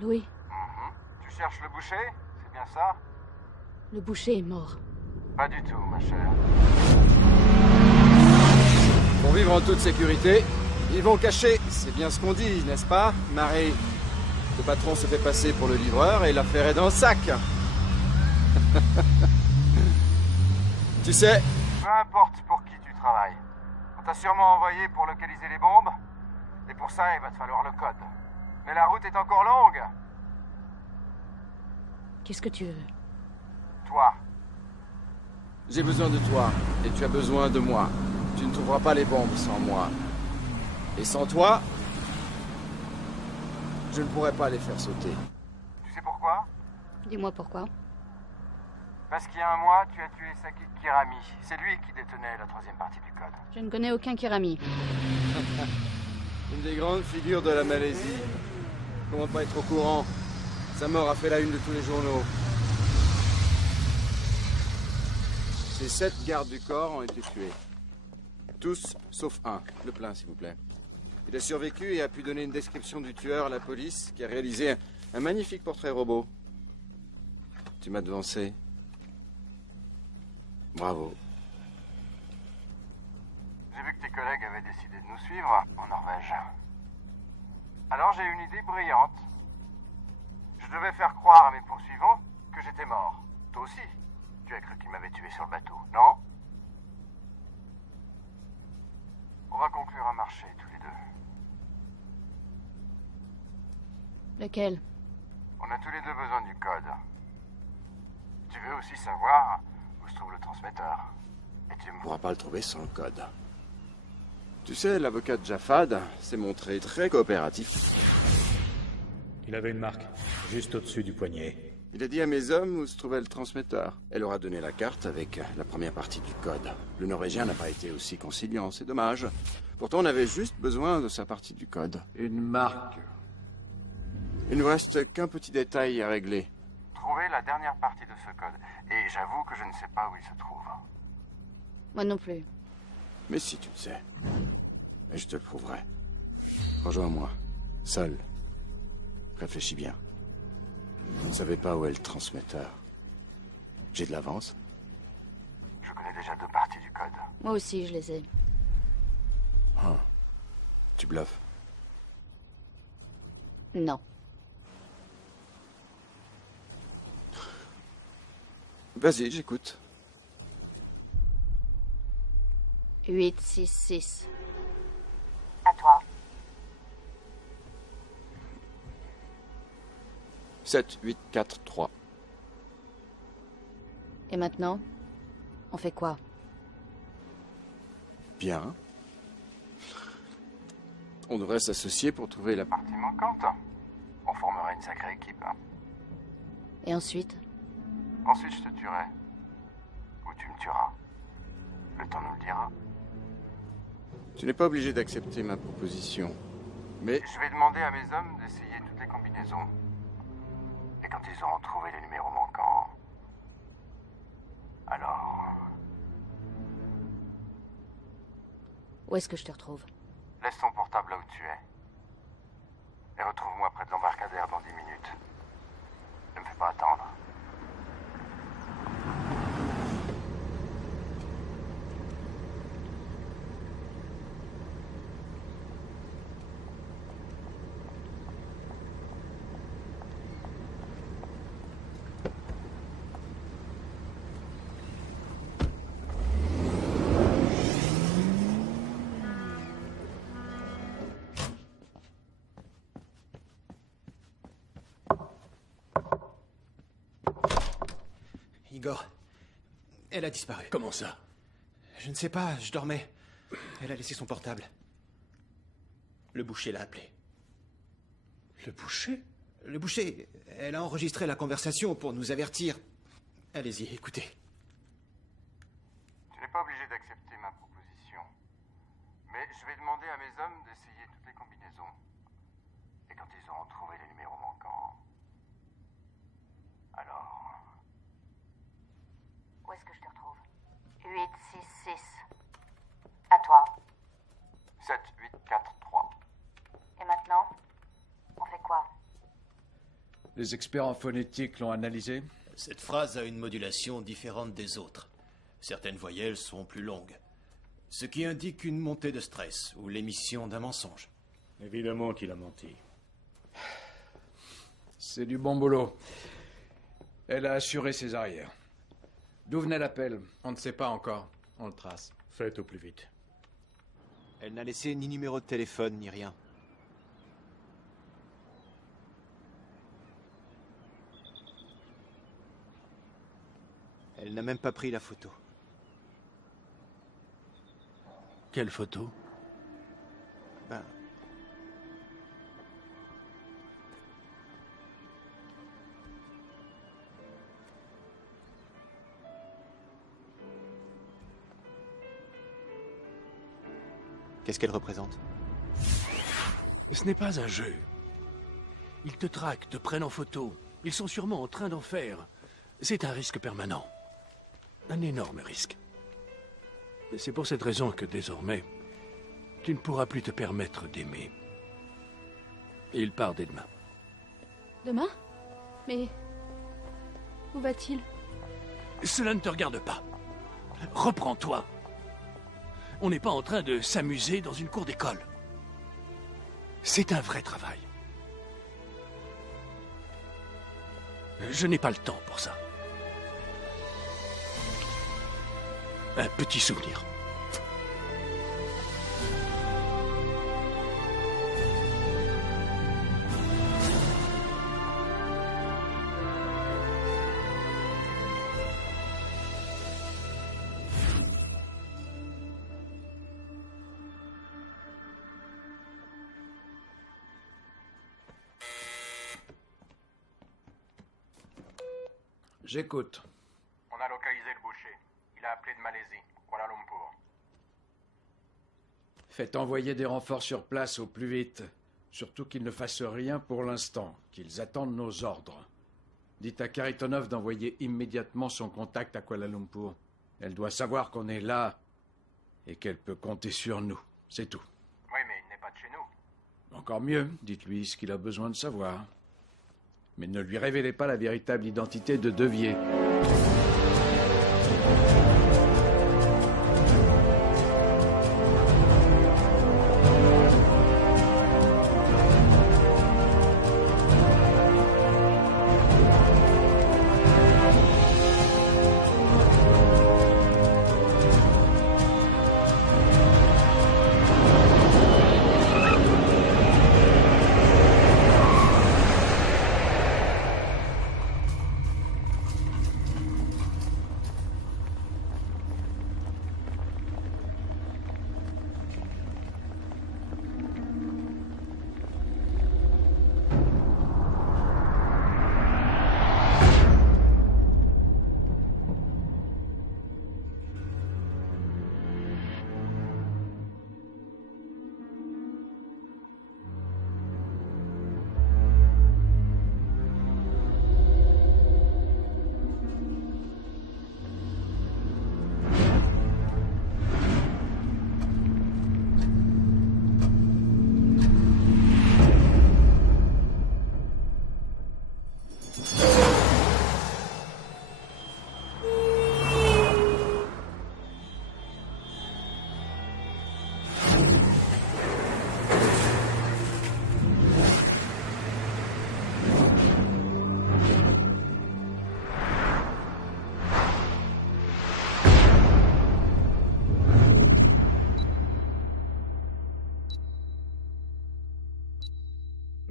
Louis, Tu cherches le boucher? C'est bien ça? le boucher est mort. Pas du tout, ma chère. Pour vivre en toute sécurité, ils vont cacher. C'est bien ce qu'on dit, n'est-ce pas, Marie? Le patron se fait passer pour le livreur et l'affaire est dans le sac. Tu sais... Peu importe pour qui tu travailles. On t'a sûrement envoyé pour localiser les bombes. Et pour ça, il va te falloir le code. Mais la route est encore longue. Qu'est-ce que tu veux? Toi. J'ai besoin de toi, et tu as besoin de moi. Tu ne trouveras pas les bombes sans moi. Et sans toi, je ne pourrais pas les faire sauter. Tu sais pourquoi? Dis-moi pourquoi. Parce qu'il y a un mois, tu as tué Saki Kirami. C'est lui qui détenait la troisième partie du code. Je ne connais aucun Kirami. Une des grandes figures de la Malaisie. Comment pas être au courant? Sa mort a fait la une de tous les journaux. Ces 7 gardes du corps ont été tués. Tous, sauf un. Le plein, s'il vous plaît. Il a survécu et a pu donner une description du tueur à la police, qui a réalisé un magnifique portrait robot. Tu m'as devancé. Bravo. J'ai vu que tes collègues avaient décidé de nous suivre en Norvège. Alors j'ai une idée brillante. Je devais faire croire à mes poursuivants que j'étais mort. Toi aussi, tu as cru qu'ils m'avaient tué sur le bateau, non? On va conclure un marché tous les deux. Lequel? On a tous les deux besoin du code. Tu veux aussi savoir où se trouve le transmetteur. Et tu On ne pourra pas le trouver sans le code. Tu sais, l'avocat de Jafad s'est montré très coopératif. Il avait une marque, juste au-dessus du poignet. Il a dit à mes hommes où se trouvait le transmetteur. Elle leur a donné la carte avec la première partie du code. Le Norvégien n'a pas été aussi conciliant, c'est dommage. Pourtant, on avait juste besoin de sa partie du code. Une marque. Il ne nous reste qu'un petit détail à régler. trouver la dernière partie de ce code. Et j'avoue que je ne sais pas où il se trouve. Moi non plus. Mais si tu le sais. Et je te le prouverai. Rejoins-moi. Seul. Réfléchis bien. Vous ne savez pas où est le transmetteur. J'ai de l'avance. Je connais déjà 2 parties du code. Moi aussi, je les ai. Ah. Tu bluffes. Non. Vas-y, j'écoute. 866. À toi. 7, 8, 4, 3. Et maintenant, on fait quoi? Bien. On devrait s'associer pour trouver la Partie manquante. On formera une sacrée équipe. Hein. Et ensuite? Ensuite, je te tuerai. Ou tu me tueras. Le temps nous le dira. Tu n'es pas obligé d'accepter ma proposition. Mais Je vais demander à mes hommes d'essayer toutes les combinaisons. Et quand ils auront trouvé les numéros manquants... Alors... Où est-ce que je te retrouve? Laisse ton portable là où tu es. Et retrouve-moi près de l'embarcadère dans 10 minutes. Igor. Elle a disparu. Comment ça? Je ne sais pas, je dormais. Elle a laissé son portable. Le boucher l'a appelé. Le boucher? Le boucher. Elle a enregistré la conversation pour nous avertir. Allez-y, écoutez. Tu n'es pas obligé d'accepter ma proposition. Mais je vais demander à mes hommes d'essayer toutes les combinaisons. Et quand ils auront trouvé les numéros manquants... Alors... Où est-ce que je te retrouve? 866. À toi. 7, 8, 4, 3. Et maintenant? On fait quoi? Les experts en phonétique l'ont analysé? Cette phrase a une modulation différente des autres. Certaines voyelles sont plus longues. Ce qui indique une montée de stress ou l'émission d'un mensonge. Évidemment qu'il a menti. C'est du bon boulot. Elle a assuré ses arrières. D'où venait l'appel? On ne sait pas encore. On le trace. Faites au plus vite. Elle n'a laissé ni numéro de téléphone, ni rien. Elle n'a même pas pris la photo. Quelle photo? Ben... Qu'est-ce qu'elle représente? Ce n'est pas un jeu. Ils te traquent, te prennent en photo. Ils sont sûrement en train d'en faire. C'est un risque permanent. Un énorme risque. C'est pour cette raison que désormais, tu ne pourras plus te permettre d'aimer. Et il part dès demain. Demain? Mais... où va-t-il? Cela ne te regarde pas. Reprends-toi. On n'est pas en train de s'amuser dans une cour d'école. C'est un vrai travail. Je n'ai pas le temps pour ça. Un petit souvenir. J'écoute. On a localisé le boucher. Il a appelé de Malaisie, Kuala Lumpur. Faites envoyer des renforts sur place au plus vite. Surtout qu'ils ne fassent rien pour l'instant, qu'ils attendent nos ordres. Dites à Kharitonov d'envoyer immédiatement son contact à Kuala Lumpur. Elle doit savoir qu'on est là et qu'elle peut compter sur nous. C'est tout. Oui, mais il n'est pas de chez nous. Encore mieux, dites-lui ce qu'il a besoin de savoir. Mais ne lui révélez pas la véritable identité de Devier.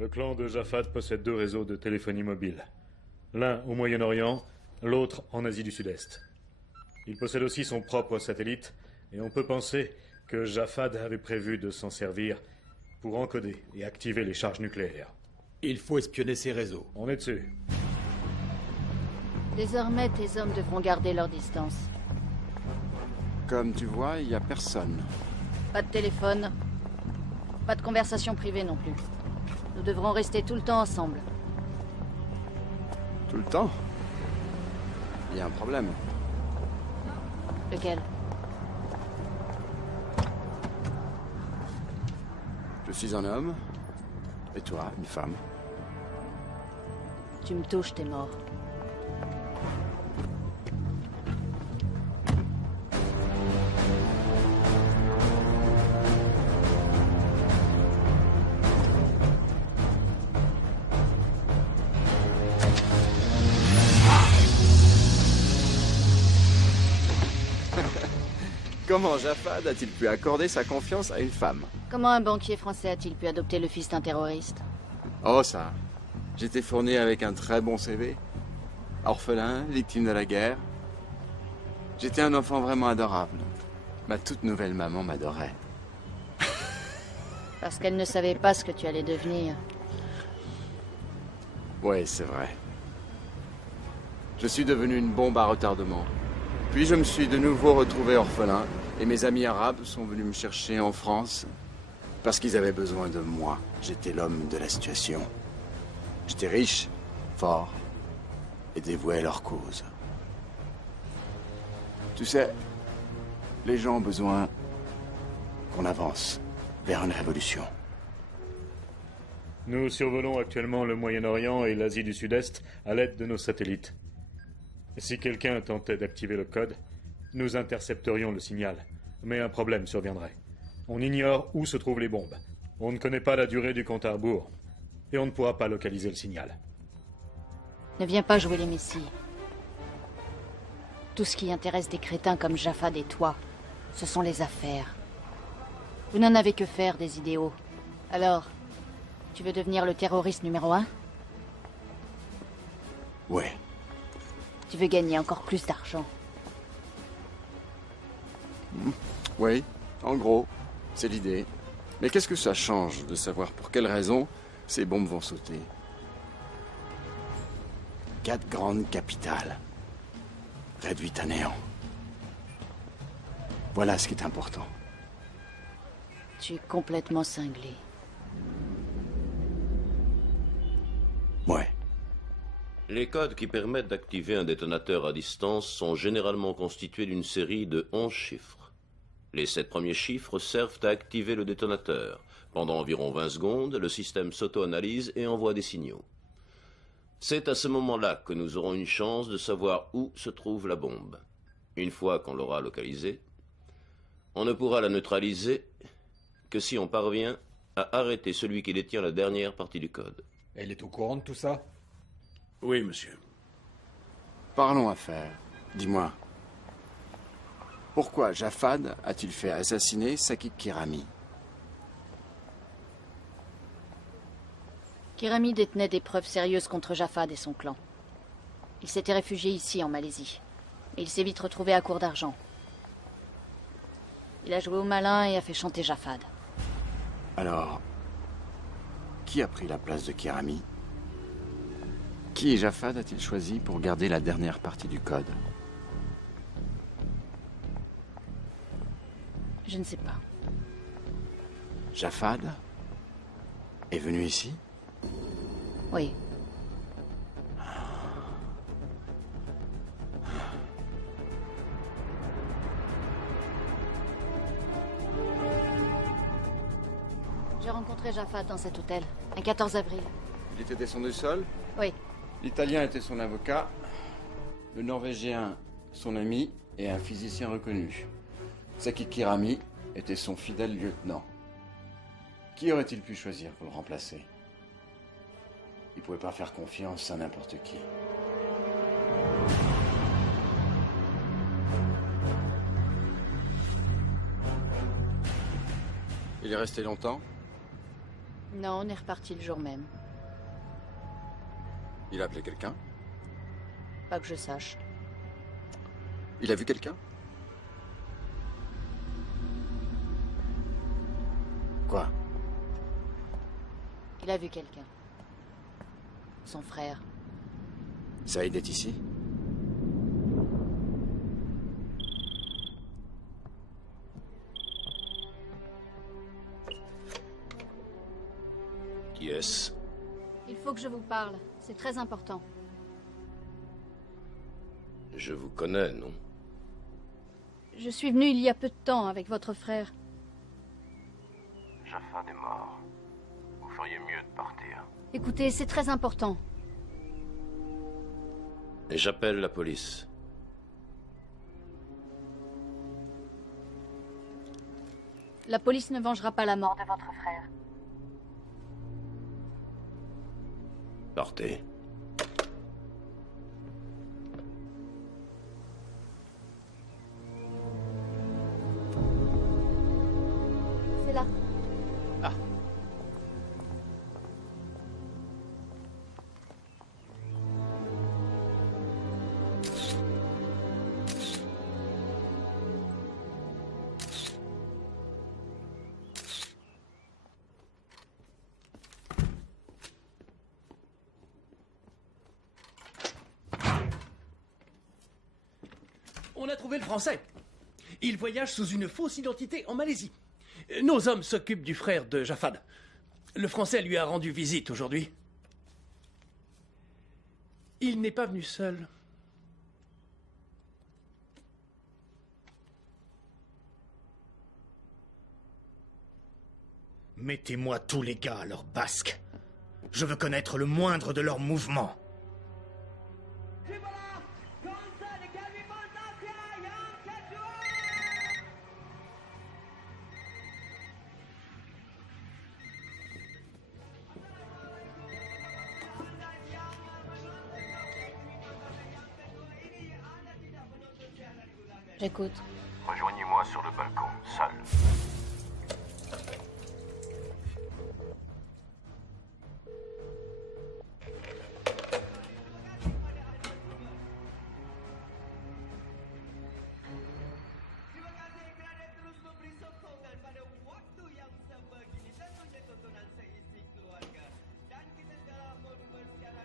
Le clan de Jafad possède 2 réseaux de téléphonie mobile. L'un au Moyen-Orient, l'autre en Asie du Sud-Est. Il possède aussi son propre satellite, et on peut penser que Jafad avait prévu de s'en servir pour encoder et activer les charges nucléaires. Il faut espionner ses réseaux. On est dessus. Désormais, tes hommes devront garder leur distance. Comme tu vois, il n'y a personne. Pas de téléphone. Pas de conversation privée non plus. Nous devrons rester tout le temps ensemble. Tout le temps? Il y a un problème. Lequel? Je suis un homme, et toi, une femme. Tu me touches, t'es mort. Comment Jafad a-t-il pu accorder sa confiance à une femme? Comment un banquier français a-t-il pu adopter le fils d'un terroriste? Oh ça, j'étais fourni avec un très bon CV. Orphelin, victime de la guerre. J'étais un enfant vraiment adorable. Ma toute nouvelle maman m'adorait. Parce qu'elle ne savait pas ce que tu allais devenir. Ouais, c'est vrai. Je suis devenu une bombe à retardement. Puis je me suis de nouveau retrouvé orphelin, et mes amis arabes sont venus me chercher en France parce qu'ils avaient besoin de moi. J'étais l'homme de la situation. J'étais riche, fort, et dévoué à leur cause. Tu sais, les gens ont besoin qu'on avance vers une révolution. Nous survolons actuellement le Moyen-Orient et l'Asie du Sud-Est à l'aide de nos satellites. Si quelqu'un tentait d'activer le code, nous intercepterions le signal, mais un problème surviendrait. On ignore où se trouvent les bombes. On ne connaît pas la durée du compte à rebours, et on ne pourra pas localiser le signal. Ne viens pas jouer les messies. Tout ce qui intéresse des crétins comme Jafad et toi, ce sont les affaires. Vous n'en avez que faire des idéaux. Alors, tu veux devenir le terroriste numéro 1? Ouais. Tu veux gagner encore plus d'argent? Oui, en gros, c'est l'idée. Mais qu'est-ce que ça change de savoir pour quelles raisons ces bombes vont sauter? 4 grandes capitales, réduites à néant. Voilà ce qui est important. Tu es complètement cinglé. Ouais. Les codes qui permettent d'activer un détonateur à distance sont généralement constitués d'une série de 11 chiffres. Les 7 premiers chiffres servent à activer le détonateur. Pendant environ 20 secondes, le système s'auto-analyse et envoie des signaux. C'est à ce moment-là que nous aurons une chance de savoir où se trouve la bombe. Une fois qu'on l'aura localisée, on ne pourra la neutraliser que si on parvient à arrêter celui qui détient la dernière partie du code. Elle est au courant de tout ça? Oui, monsieur. Parlons affaires. Dis-moi, pourquoi Jafad a-t-il fait assassiner Sakik Kirami? Kirami détenait des preuves sérieuses contre Jafad et son clan. Il s'était réfugié ici, en Malaisie. Et il s'est vite retrouvé à court d'argent. Il a joué au malin et a fait chanter Jafad. Alors, qui a pris la place de Kirami? Qui et Jafad a-t-il choisi pour garder la dernière partie du code? Je ne sais pas. Jafad est venu ici? Oui. J'ai rencontré Jafad dans cet hôtel, un 14 avril. Il était descendu seul? Oui. L'Italien était son avocat, le Norvégien son ami et un physicien reconnu. Sakik Kirami était son fidèle lieutenant. Qui aurait-il pu choisir pour le remplacer? Il ne pouvait pas faire confiance à n'importe qui. Il est resté longtemps? Non, on est reparti le jour même. Il a appelé quelqu'un? Pas que je sache. Il a vu quelqu'un? Quoi? Il a vu quelqu'un. Son frère. Saïd est ici? Qui est-ce? Il faut que je vous parle. C'est très important. Je vous connais, non? Je suis venue il y a peu de temps avec votre frère. Jafad est mort. Vous feriez mieux de partir. Écoutez, c'est très important. Et j'appelle la police. La police ne vengera pas la mort de votre frère. Partez. C'est là. Ah. On a trouvé le Français. Il voyage sous une fausse identité en Malaisie. Nos hommes s'occupent du frère de Jafad. Le Français lui a rendu visite aujourd'hui. Il n'est pas venu seul. Mettez-moi tous les gars à leur basque. Je veux connaître le moindre de leurs mouvements. J'écoute. Rejoignez-moi sur le balcon, seul.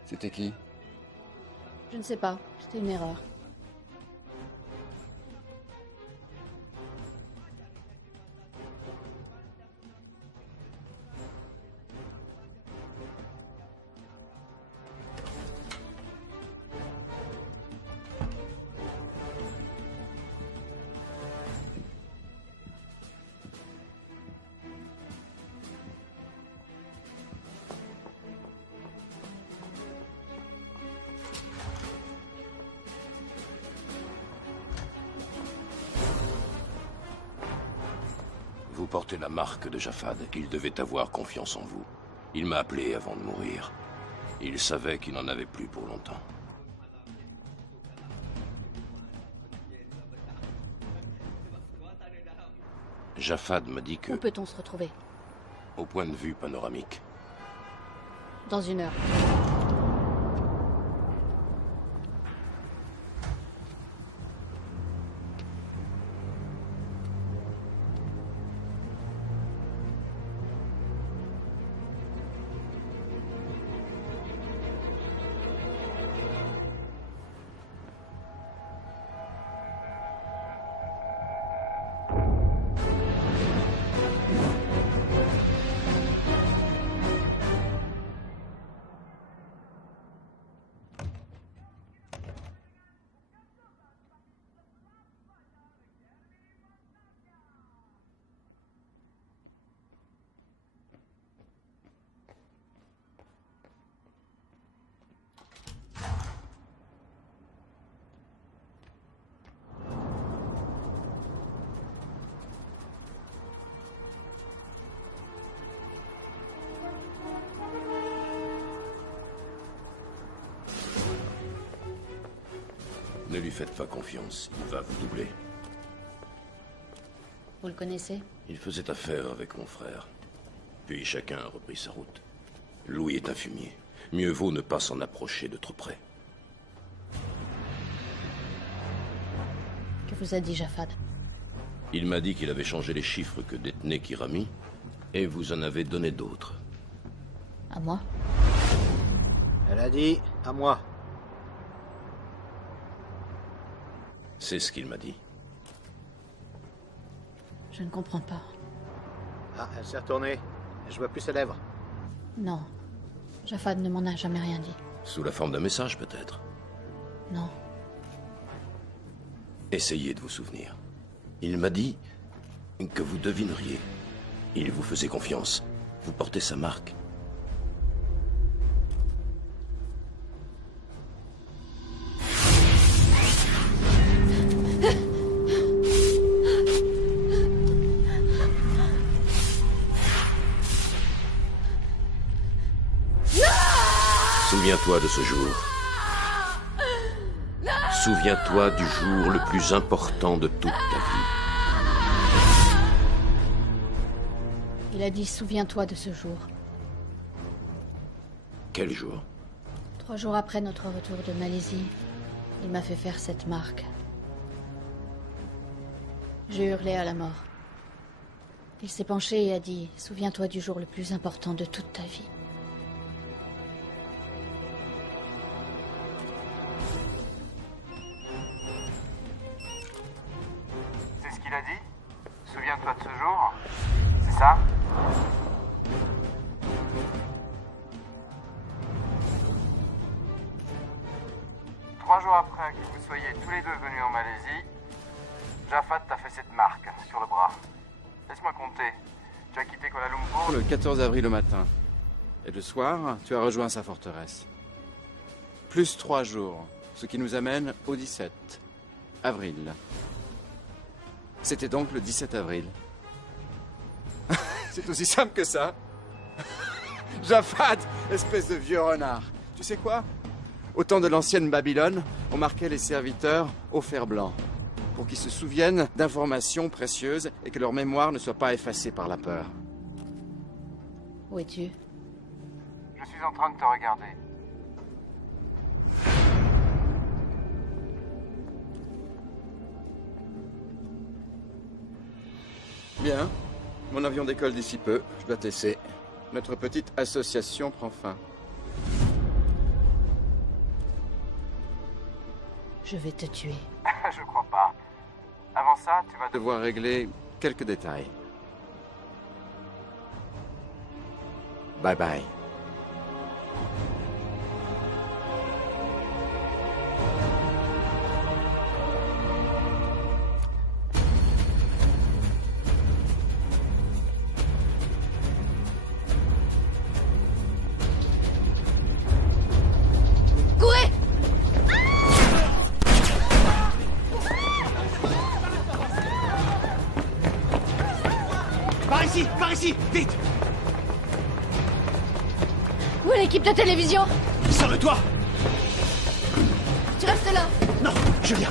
C'était qui? Je ne sais pas. C'était une erreur. Vous portez la marque de Jafad. Il devait avoir confiance en vous. Il m'a appelé avant de mourir. Il savait qu'il n'en avait plus pour longtemps. Jafad m'a dit que... Où peut-on se retrouver? Au point de vue panoramique. Dans 1 heure. Ne lui faites pas confiance, il va vous doubler. Vous le connaissez? Il faisait affaire avec mon frère. Puis chacun a repris sa route. Louis est un fumier. Mieux vaut ne pas s'en approcher de trop près. vous a dit Jafad? Il m'a dit qu'il avait changé les chiffres que détenait Kirami, et vous en avez donné d'autres. À moi? Elle a dit à moi. C'est ce qu'il m'a dit. Je ne comprends pas. Ah, elle s'est retournée. Je vois plus ses lèvres. Non. Jafad ne m'en a jamais rien dit. Sous la forme d'un message, peut-être. Non. Essayez de vous souvenir. Il m'a dit que vous devineriez. Il vous faisait confiance. Vous portez sa marque. Souviens-toi de ce jour. Souviens-toi du jour le plus important de toute ta vie. Il a dit « Souviens-toi de ce jour ». Quel jour? 3 jours après notre retour de Malaisie, il m'a fait faire cette marque. J'ai hurlé à la mort. Il s'est penché et a dit « Souviens-toi du jour le plus important de toute ta vie ». C'est ce qu'il a dit? Souviens-toi de ce jour? C'est ça? Trois jours après que vous soyez tous les deux venus en Malaisie, Jafad t'a fait cette marque sur le bras. Laisse-moi compter. Tu as quitté Kuala Lumpur Le 14 avril au matin. Et le soir, tu as rejoint sa forteresse. Plus 3 jours, ce qui nous amène au 17 avril. C'était donc le 17 avril. C'est aussi simple que ça. Jafad, espèce de vieux renard. Tu sais quoi? Au temps de l'ancienne Babylone, on marquait les serviteurs au fer blanc, pour qu'ils se souviennent d'informations précieuses et que leur mémoire ne soit pas effacée par la peur. Où es-tu? Je suis en train de te regarder. Bien. Mon avion décolle d'ici peu. Je dois te laisser. Notre petite association prend fin. Je vais te tuer. Je crois pas. Avant ça, tu vas Devoir régler quelques détails. Bye bye. Courez! Par ici, vite! Où est l'équipe de télévision? Sur le toit! Tu restes là! Non, je viens.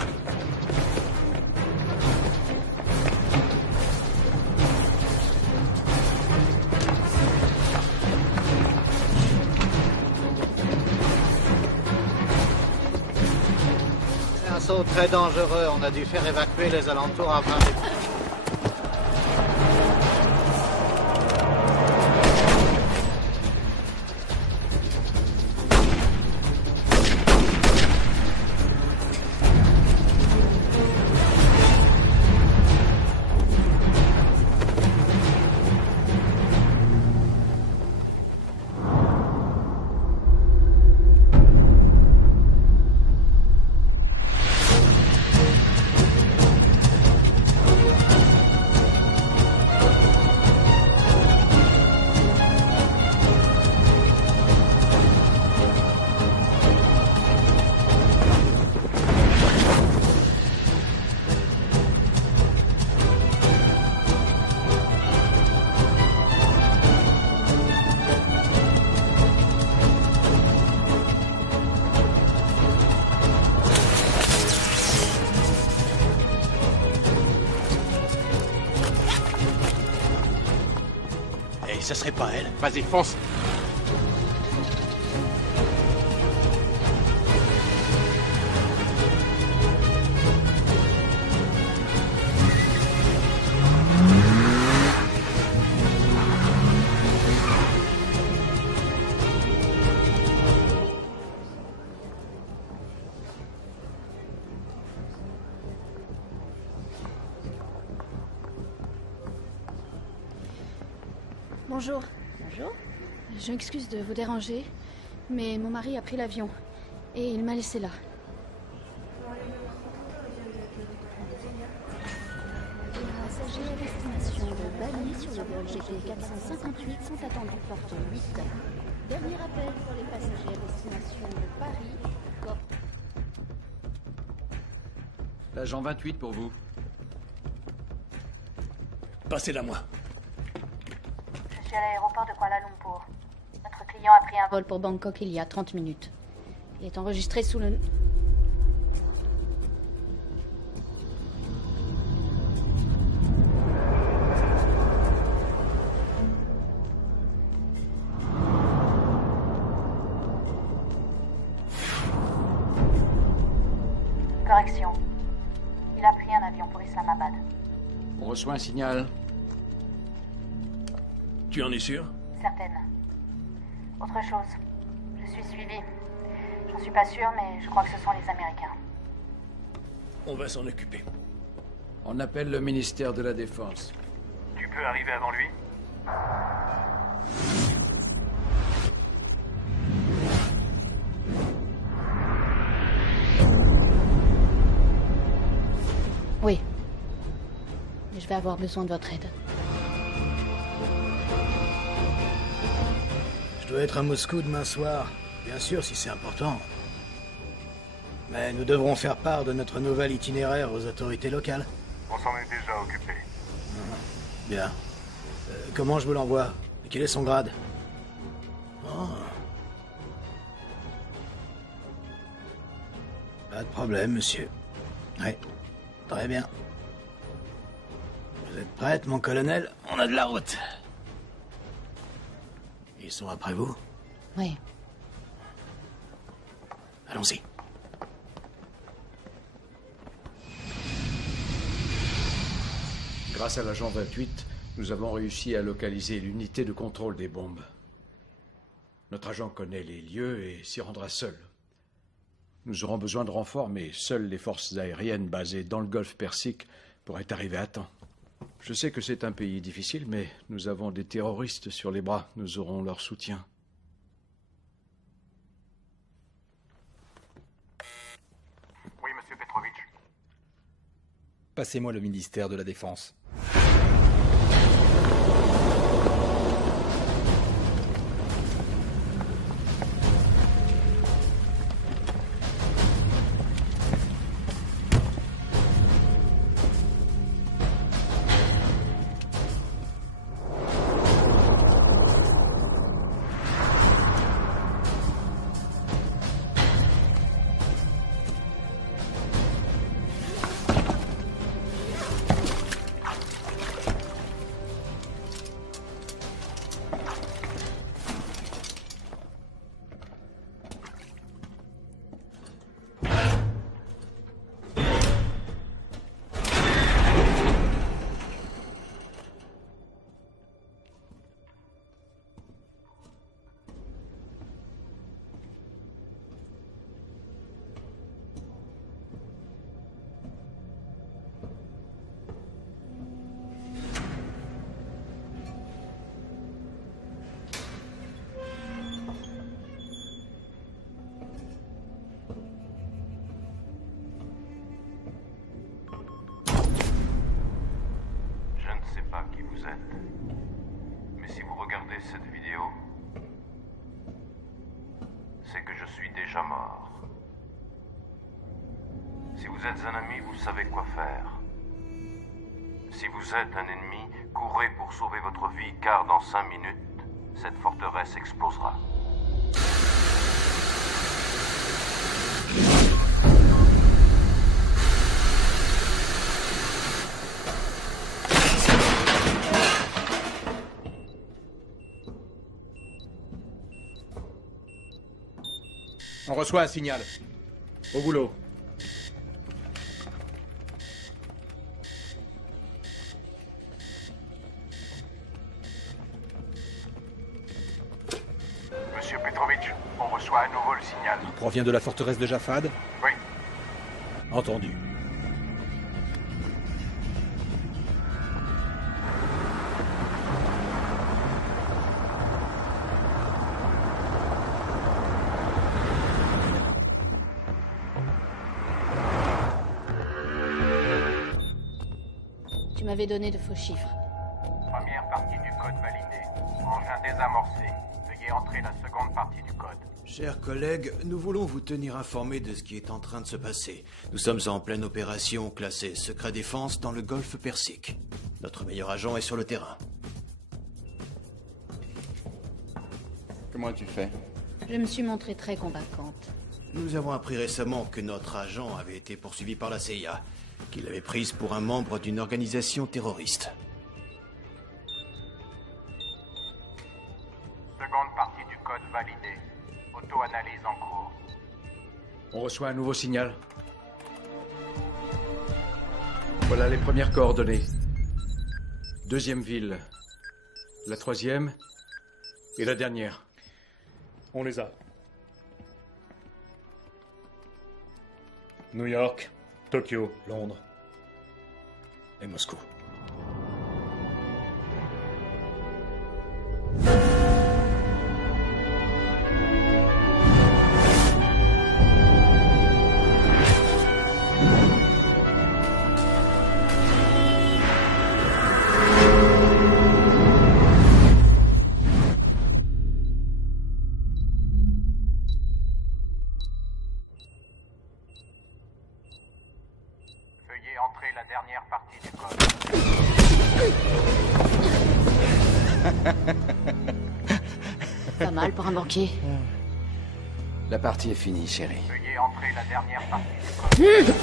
C'est un saut très dangereux. On a dû faire évacuer les alentours avant de... Ça serait pas elle. Vas-y, fonce. Bonjour. Bonjour. Je m'excuse de vous déranger, mais mon mari a pris l'avion et il m'a laissé là. Les passagers à destination de Bali sur le vol GT 458 sont attendus porte 8. Dernier appel pour les passagers à destination de Paris. L'agent 28 pour vous. Passez-la moi. Je suis à l'aéroport de Kuala Lumpur. Notre client a pris un Vol pour Bangkok il y a 30 minutes. Il est enregistré sous le... Correction. Il a pris un avion pour Islamabad. On reçoit un signal. Tu en es sûr? Certaine. Autre chose. Je suis suivie. J'en suis pas sûre, mais je crois que ce sont les Américains. On va s'en occuper. On appelle le ministère de la Défense. Tu peux arriver avant lui? Oui. Mais je vais avoir besoin de votre aide. Je dois être à Moscou demain soir, bien sûr si c'est important. Mais nous devrons faire part de notre nouvel itinéraire aux autorités locales. On s'en est déjà occupé. Bien. Comment je vous l'envoie? Quel est son grade? Oh. Pas de problème, monsieur. Oui. Très bien. Vous êtes prête, mon colonel? On a de la route. Ils sont après vous? Oui. Allons-y. Grâce à l'agent 28, nous avons réussi à localiser l'unité de contrôle des bombes. Notre agent connaît les lieux et s'y rendra seul. Nous aurons besoin de renforts, mais seules les forces aériennes basées dans le golfe Persique pourraient arriver à temps. Je sais que c'est un pays difficile, mais nous avons des terroristes sur les bras. Nous aurons leur soutien. Oui, monsieur Petrovitch. Passez-moi le ministère de la Défense. Mais si vous regardez cette vidéo, c'est que je suis déjà mort. Si vous êtes un ami, vous savez quoi faire. Si vous êtes un ennemi, courez pour sauver votre vie, car dans 5 minutes, cette forteresse explosera. On reçoit un signal. Au boulot. Monsieur Petrovitch, on reçoit à nouveau le signal. Il provient de la forteresse de Jafad? Oui. Entendu. Tu m'avais donné de faux chiffres. Première partie du code validée. Engin désamorcé. Veuillez entrer la seconde partie du code. Chers collègues, nous voulons vous tenir informés de ce qui est en train de se passer. Nous sommes en pleine opération classée secret défense dans le golfe Persique. Notre meilleur agent est sur le terrain. Comment as-tu fait? Je me suis montrée très convaincante. Nous avons appris récemment que notre agent avait été poursuivi par la CIA, qu'il l'avait prise pour un membre d'une organisation terroriste. Seconde partie du code validée. Auto-analyse en cours. On reçoit un nouveau signal. Voilà les premières coordonnées. Deuxième ville. La troisième. Et la dernière. On les a. New York, Tokyo, Londres et Moscou. Veuillez entrer la dernière partie du code. Pas mal pour un banquier. La partie est finie, chérie. Veuillez entrer la dernière partie du code.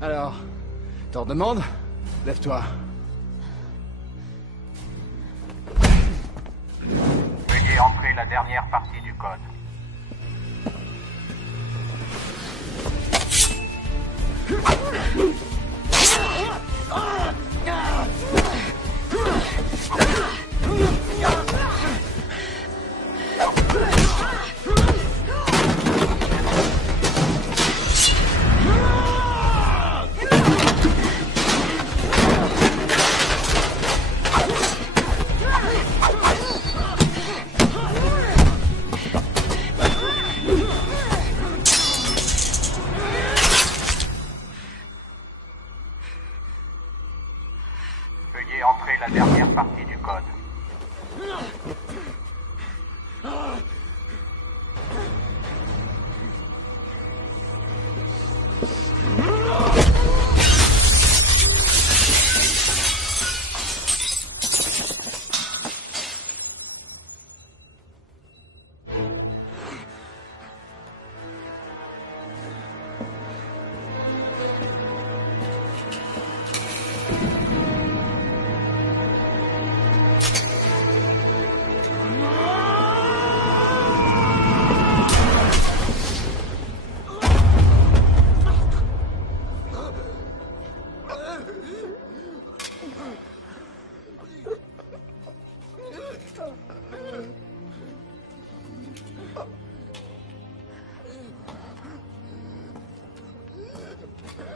Alors, t'en demandes? Lève-toi. Veuillez entrer la dernière partie du code. Veuillez entrer la dernière partie du code.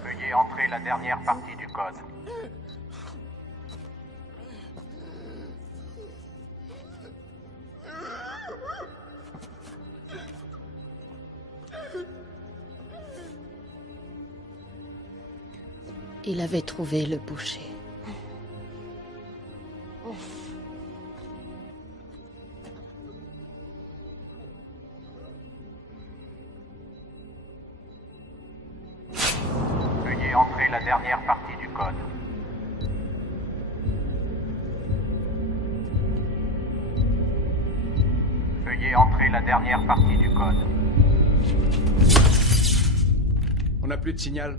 Veuillez entrer la dernière partie du code. Il avait trouvé le boucher. Veuillez entrer la dernière partie du code. Veuillez entrer la dernière partie du code. n'a plus de signal.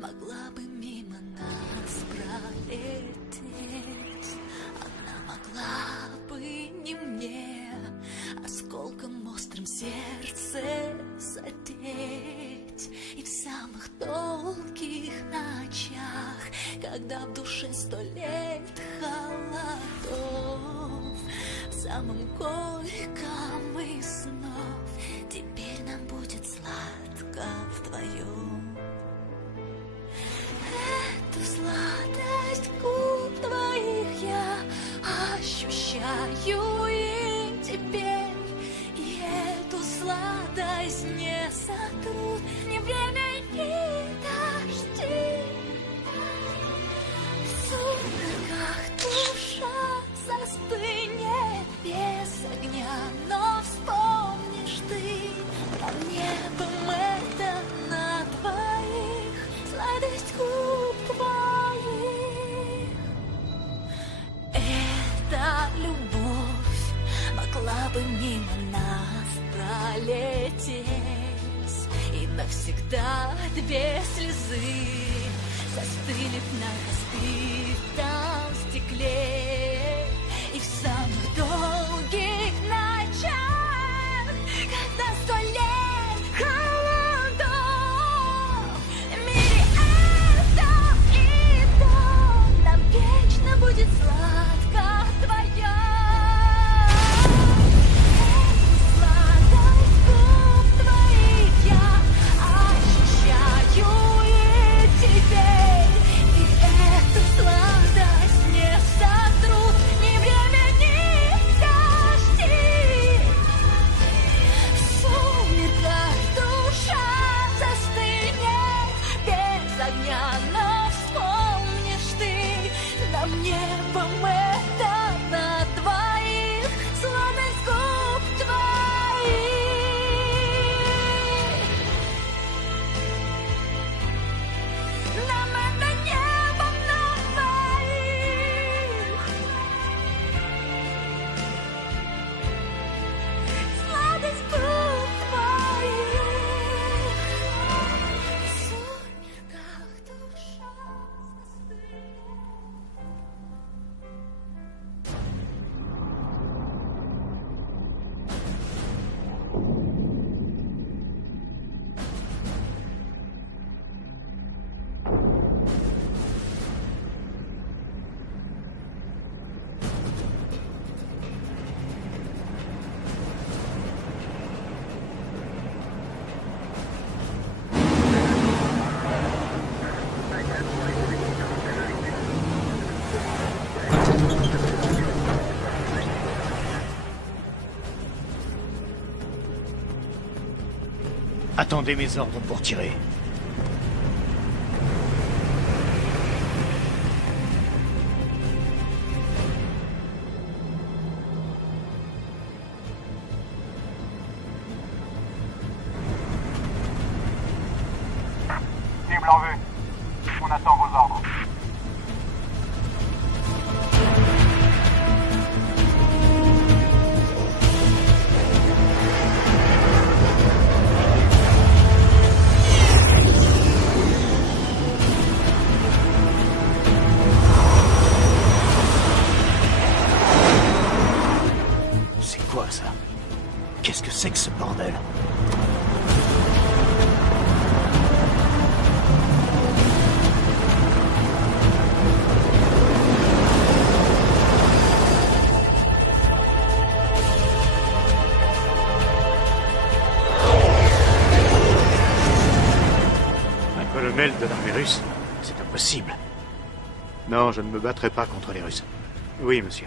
Могла бы мимо нас пролететь, она могла бы не мне осколком острым сердце задеть. И в самых долгих ночах, когда в душе 100 лет холодов, в самом горьком из снов теперь нам будет сладко вдвоем. Эту сладость губ твоих я ощущаю и теперь. И эту сладость не сотрут ни время, ни дожди. В сумерках душа застынет без огня, но вспомнишь ты про небом это на двоих. Сладость губ твоих. Эта любовь могла бы мимо нас пролететь, и навсегда 2 слезы застыли б на разбитом стекле. И в самых долгих ночах, когда 100 лет холодов, вечно будет сладко вдвоем. Сладость губ твоих я ощущаю и теперь. И эту сладость не сотрут ни время, ни дожди. В сумерках душа застынет без огня, но вспомнишь ты нам небом это на двоих. Сладость губ твоих. Нам это небом на двоих. Сладость губ твоих. В сумерках душа застынет. Attendez mes ordres pour tirer. Cible en vue. On attend vos ordres. C'est quoi ça? Qu'est-ce que c'est que ce bordel? Un colonel de l'armée russe? C'est impossible. Non, je ne me battrai pas contre les Russes. Oui, monsieur.